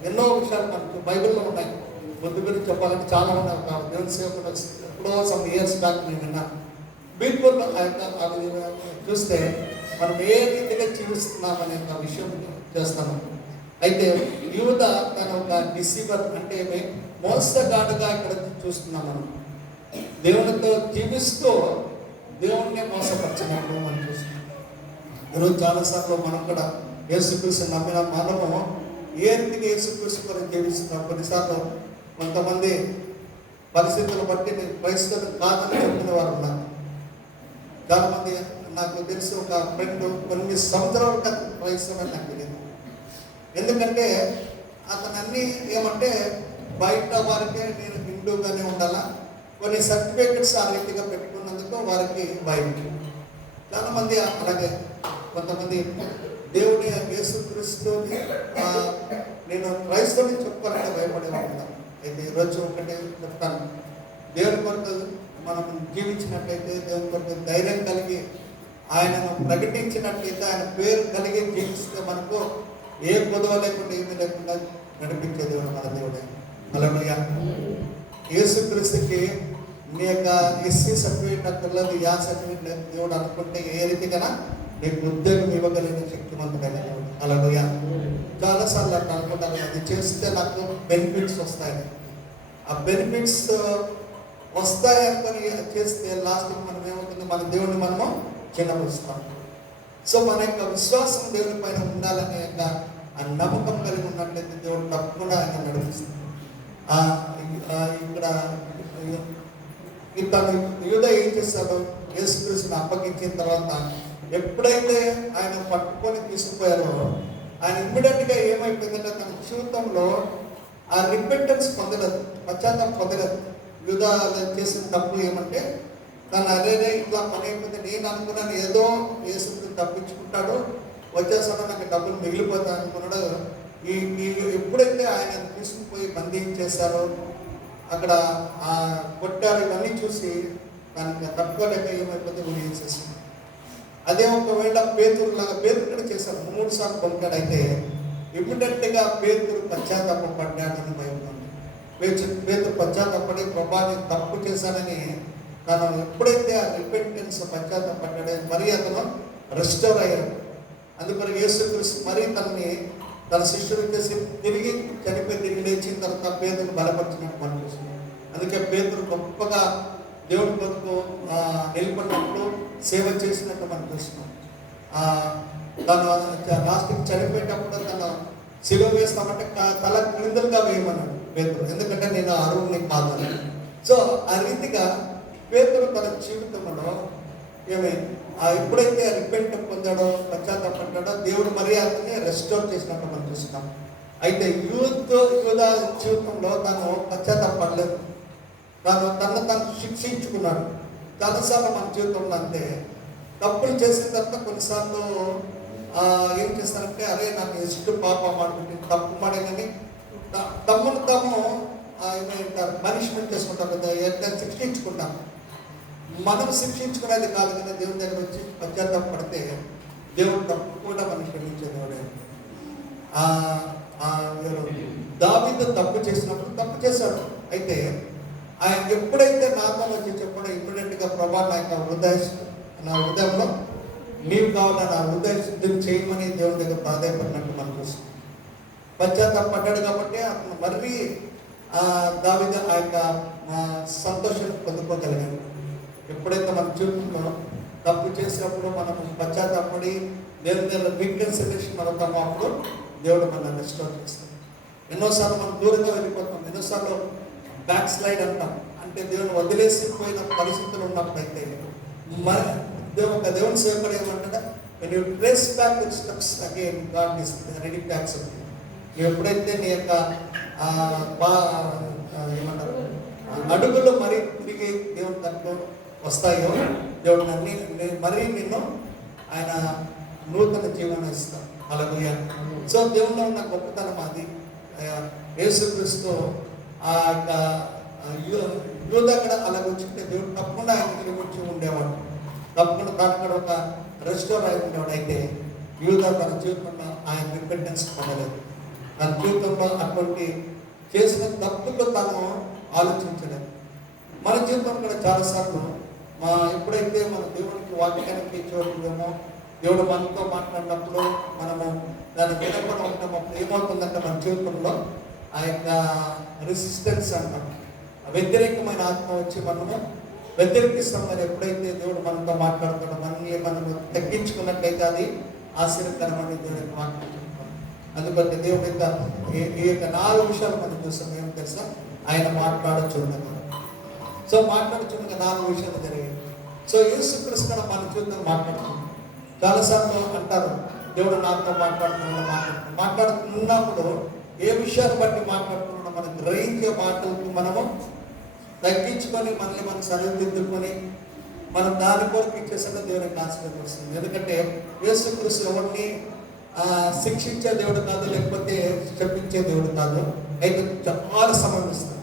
ఎన్నో విషయాలు మనకు బైబిల్లో ఉన్నాయి. ముద్దు గురించి చెప్పాలంటే చాలా ఉన్నాయి. ఒక దేవుని సేవకుడు ఎప్పుడో సమ్ ఇయర్స్ బ్యాక్ నేను విన్నాను. బీట్పూర్లో అవి చూస్తే మనం ఏ రీతిగా జీవిస్తున్నాం అనే ఒక విషయం చేస్తాము. అయితే యూదా తన ఒక డిసీవర్ అంటే మోసగాడుగా ఇక్కడ చూస్తున్నాం. మనం దేవునితో జీవిస్తూ దేవుణ్ణి మోసపరచినప్పుడు మనం చూస్తున్నాం. ఈరోజు చాలాసార్లు మనం కూడా యేసుక్రీస్తు నమ్మిన మనము ఏ రీతిగా యేసుక్రీస్తు కొరకు జీవిస్తున్నాం. కొన్నిసార్లు కొంతమంది పరిస్థితులను బట్టి నేను క్రైస్తవులు కాదని చెప్పిన వారు ఉన్నారు. చాలామంది నాకు తెలిసి ఒక ఫ్రెండ్ కొన్ని సంవత్సరాల క్రితం క్రైస్తవులు నాకు తెలియదు. ఎందుకంటే అతను అన్నీ ఏమంటే బయట వారికే నేను హిందూగానే ఉండాలా, కొన్ని సర్టిఫికెట్స్ ఆ రీతిగా పెట్టుకున్నందుకు వారికి భయం. చాలామంది అలాగే కొంతమంది దేవుని యేసుక్రీస్తుని నేను క్రైస్తవుని చెప్పుకోవాలంటే భయపడేవాడు. అయితే ఈరోజు ఒకటి చెప్తాను, దేవుని కొరకు మనం జీవించినట్లయితే, దేవుని కొరకు ధైర్యం కలిగి ఆయనను ప్రకటించినట్లయితే, ఆయన పేరు కలిగి జీవిస్తే మనకు ఏ పొదవ లేకుండా ఏమీ లేకుండా నడిపించే దేవుడు మన దేవుడే. హల్లెలూయా. యేసుక్రీస్తుకి నీ యొక్క ఎస్సీ సర్టిఫికేట్ అక్కర్లేదు, యా సర్టిఫికేట్ లేదు. దేవుడు అనుకుంటే ఏ రీతిగా నీకు ఉద్యోగం ఇవ్వగలిగిన శక్తివంతుడైన దేవుడు. హల్లెలూయా. చాలాసార్లు అట్లా అనుకుంటాను, అది చేస్తే నాకు బెనిఫిట్స్ వస్తాయని. ఆ బెనిఫిట్స్ వస్తాయనుకొని చేస్తే లాస్ట్కి మనం ఏమవుతుంది, మన దేవుడిని మనము చిన్నపరుస్తాం. సో మన యొక్క విశ్వాసం దేవుని పైన ఉండాలనే యొక్క ఆ నమ్మకం కలిగి ఉన్నట్లయితే దేవుడు తప్పకుండా ఆయన నడిపిస్తుంది. ఇక్కడ తను యూదా ఏం చేస్తాడో, యేసుక్రీస్తుని అప్పగించిన తర్వాత ఎప్పుడైతే ఆయన పట్టుకొని తీసుకుపోయారో, ఆయన ఇమ్మీడియట్గా ఏమైపోయిందంటే తన జీవితంలో ఆ రిపెంటెన్స్ పొందలేదు, పశ్చాత్తాపం పొందలేదు. యూదా చేసిన తప్పు ఏమంటే, తను అదే ఇట్లా పని అయిపోతే నేను అనుకున్నాను ఏదో యేసుక్రీస్తు తప్పించుకుంటాడు, వచ్చేసాడో నాకు డబ్బులు మిగిలిపోతాయి అనుకున్నాడు. ఎప్పుడైతే ఆయన తీసుకుపోయి బంధించేశారో, అక్కడ కొట్టారు, ఇవన్నీ చూసి దానికి తట్టుకోలేక ఏమైపోతే ఉరి చేసేసింది. అదే ఒకవేళ పేతురులాగా పేతురు కూడా చేశారు, 3 సార్లు కొట్టాడు. అయితే ఇమ్మీడియట్గా పేతురు పశ్చాత్తాపం పడ్డాడని భయం ఉంది. పేతురు పశ్చాత్తాపడి ప్రభా నేను తప్పు చేశానని తను ఎప్పుడైతే ఆ రిపెంటెన్స్ పశ్చాత్తాపడ్డాడో మరి అతను రెస్టోర్ అయ్యాడు. అందుకని యేసుక్రీస్తు మరి తన శిష్యుడు చేసి తిరిగి లేచిన తర్వాత పేతురు బలపరిచినట్టు మనం చూస్తున్నాం. అందుకే పేతురు గొప్పగా దేవుడి కొరకు నిలబడినప్పుడు సేవ చేసినట్టు మనం చూస్తున్నాం. తను లాస్ట్కి చనిపోయేటప్పుడు తను శిలువ వేస్తామంటే తల క్రిందలుగా వేయమన్నాడు పేతురు, ఎందుకంటే నేను అరువుని కాదని. సో ఆ రీతిగా పేతురు తన జీవితంలో ఎప్పుడైతే రిపెంట్ పొందాడో, పశ్చాత్తాపడ్డాడో, దేవుడు మరి అతన్ని రెస్టోర్ చేసినట్టు మనం చూస్తున్నాం. అయితే యూదా జీవితంలో తను పశ్చాత్తాపడలేదు, తను శిక్షించుకున్నాడు. చాలాసార్లు మన జీవితంలో అంతే, తప్పులు చేసిన తర్వాత కొన్నిసార్లు ఏం చేస్తారంటే, అరే నాకు ఎస్టు పాపం అనుకుంటే తప్పు పడేదని తమ్మును తాము ఏమంటారు పనిష్మెంట్ చేసుకుంటారు కదా, శిక్షించుకుంటాం. మనం శిక్షించుకునేది కాదు కదా, దేవుని దగ్గర వచ్చి పశ్చాత్తాపడితే దేవుడు తప్పకుండా మనం క్షమించే దేవుడే. దావీదు తప్పు చేసినప్పుడు తప్పు చేశాడు. అయితే ఆయన ఎప్పుడైతే నాతో వచ్చి చెప్పాడో ఇమ్మీడియట్గా ప్రభా నా హృదయంలో నీవు కావాలని నా హృదయ శుద్ధిని చేయమని దేవుని దగ్గర ప్రాధాన్యపడినట్టు మనం చూస్తాం. పశ్చాత్తాపడ్డాడు కాబట్టి అతను మళ్ళీ దావీదు ఆ యొక్క సంతోషాన్ని పొందుకోగలిగాడు. ఎప్పుడైతే మన జీవితంలో తప్పు చేసినప్పుడు మనం పశ్చాత్తాపడి దేవుని దగ్గర రీకన్సిలేషన్ అవుతామో అప్పుడు దేవుడు మనల్ని రెస్టోర్ చేస్తాడు. ఎన్నోసార్లు మనం దూరంగా వెళ్ళిపోతాం, ఎన్నోసార్లు బ్యాక్ స్లైడ్ అంటాం. అంటే దేవుని వదిలేసిపోయిన పరిస్థితులు ఉన్నప్పుడైతే దేవుని సేవకుడు ఏమంటాడా, when you trace back the steps again, God is ready to accept you. నువ్వు ఎప్పుడైతే నీ యొక్క ఏమంటారు అడుగులు మరీ తిరిగి దేవుని దాంట్లో వస్తాయో, దేవుడు మరీ నిన్ను ఆయన నూతన జీవనం ఇస్తాడు. హల్లెలూయా. సో దేవుల్లో ఉన్న గొప్పతనం అది. యేసుక్రీస్తు ఆ యొక్క యూదా కూడా అలా వచ్చింటే దేవుడు తప్పకుండా ఆయన తిరిగి వచ్చి ఉండేవాడు, తప్పకుండా తాను కూడా ఒక రెస్టోర్ అయి ఉండేవాడు. అయితే యూదా తన జీవితంలో ఆయన రిపెంటెన్స్ పొందలేదు. తన జీవితంలో అటువంటి చేసిన తప్పుకు తను ఆలోచించలేదు. మన జీవితం కూడా చాలాసార్లు ఎప్పుడైతే మన దేవునికి వాక్యానికి చూడలేమో, దేవుడు మనతో మాట్లాడినప్పుడు మనము దాన్ని వినకుండా ఉంటామప్పుడు ఏమవుతుందంటే మన జీవితంలో ఆ యొక్క రెసిస్టెన్స్ అంటాం, వ్యతిరేకమైన ఆత్మ వచ్చి మనము వ్యతిరేకిస్తాం. మరి ఎప్పుడైతే దేవుడు మనతో మాట్లాడుతాడో మనల్ని మనము తగ్గించుకున్నట్లయితే అది ఆశీర్వకరమని దేవుడికి మాట్లాడుతుంటాం. అందుకంటే దేవుడి యొక్క ఈ యొక్క 4 విషయాలు మనం చూస్తాం. ఏం తెలుసా? ఆయన మాట్లాడుచుండగా, సో మాట్లాడుచుండగా 4 విషయాలు జరిగాయి. సో యేసుక్రీస్తు కూడా మన జీవితంలో మాట్లాడుతున్నాం. చాలాసార్లు అంటారు దేవుడు నాతో మాట్లాడుతున్నప్పుడు ఏ విషయాన్ని బట్టి మాట్లాడుతున్నాడో మనం గ్రహించే మాటలకు మనము తగ్గించుకొని మనల్ని మనం సరిదిద్దుకొని మనం దాని కొరకు ఇచ్చేసరికి దేవునికి ఆశీర్వదిస్తుంది. ఎందుకంటే యేసుక్రీస్తు ఎవరిని శిక్షించే దేవుడు కాదు, లేకపోతే చెప్పించే దేవుడు కాదు. అయితే చాలా సమయం ఇస్తాడు.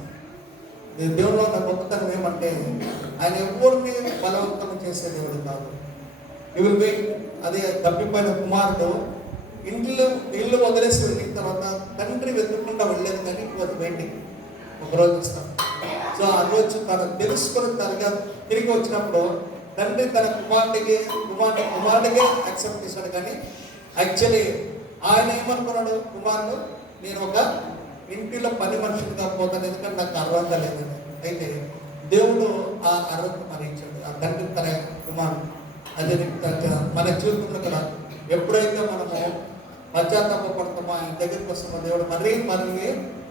దేవుడు ఉన్న గొప్పతనం ఏమంటే ఆయన ఎవరిని బలవంతం చేసే దేవుడు కాదు. ఇవి అదే తప్పిపోయిన కుమారుడు ఇల్లు వదిలేసి వెళ్ళిన తర్వాత తండ్రి వెతుక్కుండా వెళ్ళలేదు, కానీ వెయిటింగ్ ఒకరోజు ఇస్తాం. సో ఆ రోజు తను తెలుసుకుని తనగా తిరిగి వచ్చినప్పుడు తండ్రి తన కుమారుడికే యాక్సెప్ట్ చేశాడు. కానీ యాక్చువల్లీ ఆయన ఏమనుకున్నాడు, కుమారుడు నేను ఒక ఇంటిలో పని మనుషులుగా పోతాను, ఎందుకంటే నాకు అర్హత లేదని. అయితే దేవుడు ఆ అర్హత మరించాడు ఆ తండ్రి తన కుమారుడు. అదే మన జీవితంలో కదా ఎప్పుడైతే మనము పశ్చాత్తాపడతామో, ఆయన దగ్గరికి వస్తామో, దేవుడు మరీ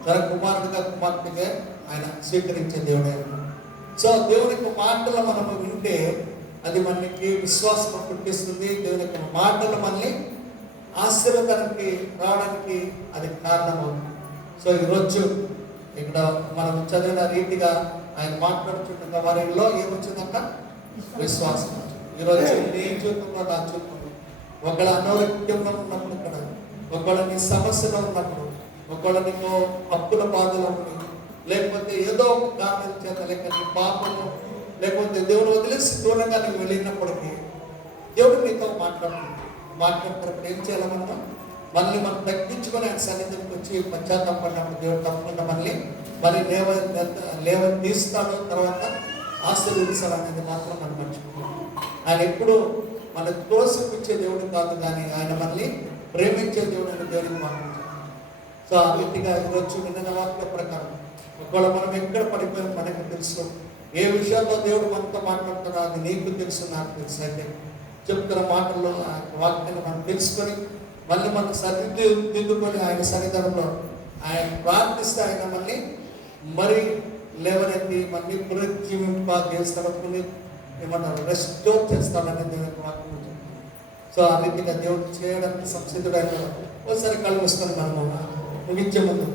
తన కుమారుడిగా కుమార్తెగా ఆయన స్వీకరించే దేవుడే. సో దేవుని యొక్క మాటలు మనము వింటే అది మనకి విశ్వాసం పుట్టిస్తుంది. దేవుని యొక్క మాటలు మనల్ని ఆశీర్వాదానికి రావడానికి అది కారణమవుతుంది. సో ఈరోజు ఇక్కడ మనం చదివిన రీతిగా ఆయన మాట్లాడుతుండగా వారిలో ఏమొచ్చిందంట? విశ్వాసం. ఈరోజు నీ జీవితంలో, నా జీవితంలో ఒకళ్ళ అనారోగ్యంలో ఉన్నప్పుడు, ఇక్కడ ఒకళ్ళ నీ సమస్యలో ఉన్నప్పుడు, ఒకళ్ళ నీకు అప్పుల బాధలో ఉండి, లేకపోతే ఏదో ఒక కారణం చేత, లేక నీ పాపము, లేకపోతే దేవుడు వదిలేసి దూరంగా నీకు వెళ్ళినప్పటికీ దేవుడు నీతో మాట్లాడుతున్నప్పుడు ఏం చేయాలి? మనల్ని మనం తగ్గించుకొని ఆయన సన్నిధికి వచ్చి పశ్చాత్తాపడినప్పుడు దేవుడు తప్పకుండా మళ్ళీ లేవ తీస్తాడు, తర్వాత ఆశీర్వదిస్తాడు అనేది మాత్రం మనం మర్చిపోతాం. ఆయన ఎప్పుడు మన తోసిపుచ్చే దేవుడు కాదు, కానీ ఆయన మనల్ని ప్రేమించే దేవుడు అని దేవుడికి మాట్లాడుతాం. సో ఆ రీతిగా ఈరోజు విన్న వాక్య ప్రకారం ఒకవేళ మనం ఎక్కడ పడిపోయినా మనకు తెలుసు, ఏ విషయాల్లో దేవుడు మనతో మాట్లాడుతాడో అది నీకు తెలుసు, నాకు తెలుసు. అయితే చెప్తున్న మాటల్లో ఆ వాక్యాన్ని మనం తెలుసుకొని మళ్ళీ మనం సరిదిద్దుకొని ఆయన సన్నిధానంలో ఆయన ప్రార్థిస్తే ఆయన మళ్ళీ మరి లేవనెత్తి మళ్ళీ పునరుజ్జీవింపజేస్తాడు, ఏమన్నారు రెస్టోర్ చేస్తాడని దేవునికి వాక్యం చెప్తుంది. సో ఆ రీతిగా దేవుడు చేయడానికి సంసిద్ధుడైన ఒకసారి కళ్ళు వస్తాను. మనము ముగించే ముందు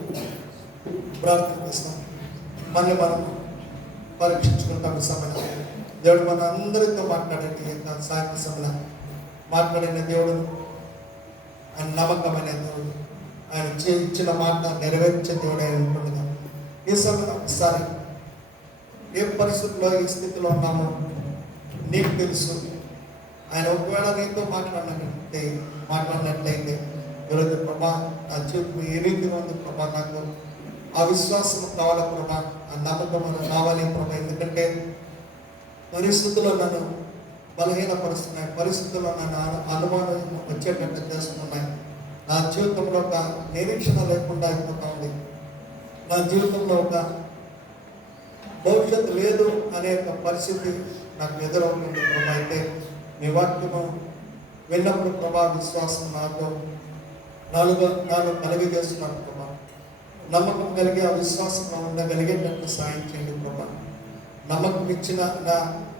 ప్రార్థన చేస్తాం, మళ్ళీ మనం పరీక్షించుకుంటాం. సమయం దేవుడు మన అందరితో మాట్లాడండి. సాయంత్రం సమయం మాట్లాడిన దేవుడు ఆయన నమ్మకమైన దేవుడు, ఆయన ఇచ్చిన మాట నెరవేర్చే దేవుడు ఆయన ఉంటుండగా ఈ సమయం ఒకసారి ఏ పరిస్థితుల్లో ఏ స్థితిలో ఉన్నామో నీకు తెలుసు. ఆయన ఒకవేళ నీతో మాట్లాడినట్లయితే ఈరోజు ప్రభా నా జీవితం ఏ రీతిగా ఉంది ప్రభా, నాకు ఆ విశ్వాసం కావాలి ప్రభా, ఆ నమ్మకం కావాలి ప్రభా. ఎందుకంటే పరిస్థితుల్లో నన్ను బలహీనపరుస్తున్నాయి, పరిస్థితుల్లో నన్ను అనుమానం వచ్చేటట్టు చేస్తున్నాయి. నా జీవితంలో ఒక నిరీక్షణ లేకుండా అయిపోతా ఉంది, నా జీవితంలో ఒక భవిష్యత్తు లేదు అనే ఒక పరిస్థితి నాకు ఎదురవుతుంది ప్రభా. అయితే మీ వాక్యము విన్నప్పుడు ప్రభా విశ్వాసం నాలో కలిగి చేస్తున్నాను ప్రభా. నమ్మకం కలిగి ఆ విశ్వాసంలో ఉండగలిగేటట్టు సాయం చేయండి ప్రభా. నమ్మకం ఇచ్చిన నా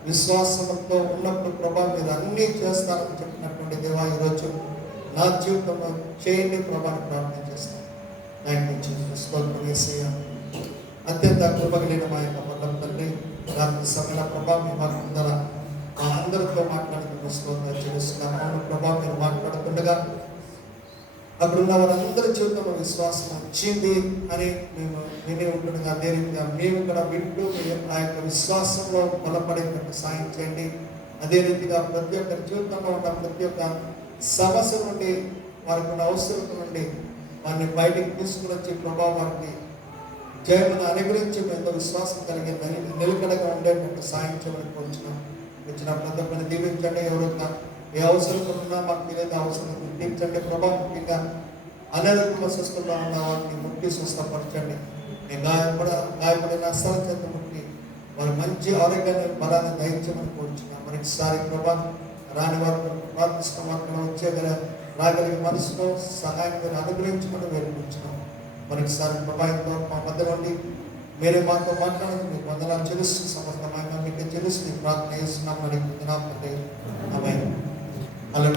విశ్వాసంతో ఉన్నప్పుడు ప్రభా మీరు అన్నీ చేస్తారని చెప్పినటువంటి దేవా ఈరోజు నా జీవితంలో చేయండి ప్రభాని ప్రార్థన చేస్తాను. అత్యంత కృపగలిగిన మా యొక్క పట్టం తండ్రి, రాత్రి సమయంలో ప్రభా మీ వాక్యం ద్వారా మా అందరితో మాట్లాడుతున్న స్తోత్రం చెల్లిస్తున్నాము. ప్రభా మీరు మాట్లాడుతుండగా అక్కడ ఉన్న వారందరి జీవితంలో విశ్వాసం వచ్చింది అని మేము విని ఉంటుండగా అదే రీతిగా మేము ఇక్కడ వింటూ ఆ యొక్క విశ్వాసంలో బలపడేటట్టు సాయం చేయండి. అదే రీతిగా ప్రతి ఒక్క జీవితంలో ఉన్న ప్రతి ఒక్క సమస్య నుండి వారికి ఉన్న అవసరం నుండి వారిని బయటికి తీసుకుని వచ్చి ప్రభావం వారికి జయమును అనుగ్రహించి ఎంతో విశ్వాసం కలిగి నిలకడగా ఉండేటట్టు సాయం చేయమని కోరుచున్నాం. వచ్చిన ప్రతి ఒక్కరిని దీవించండి. ఎవరైనా ఏ అవసరం ఉన్నా మాకు తెలియదు అవసరం తీర్చండి ప్రభావం. ముఖ్యంగా అనారోగ్య స్వస్థలో ఉన్న వారిని ముక్తి స్వస్థపరచండి. గాయపడిన అస్సాల చేత ముక్తి వారి మంచి ఆరోగ్యాన్ని బలాన్ని దయచేయమని కోరుచున్నాం. మరొకసారి ప్రభావం రాని వారు ప్రార్థిస్తున్నాం. అక్కడ వచ్చే రాగలిగే మనసులో సహాయం మీరు అనుగ్రహించమని వేడుకుంటున్నాం. మరొకసారి ప్రభావంతో మా మధ్య నుండి మీరే మాతో మాట్లాడదు మీకు వందనాలు చెల్లిస్తూ సమస్తమైన మీకు చెల్లిస్తూ ప్రార్థన చేస్తున్నాం. అడిగి ఆమె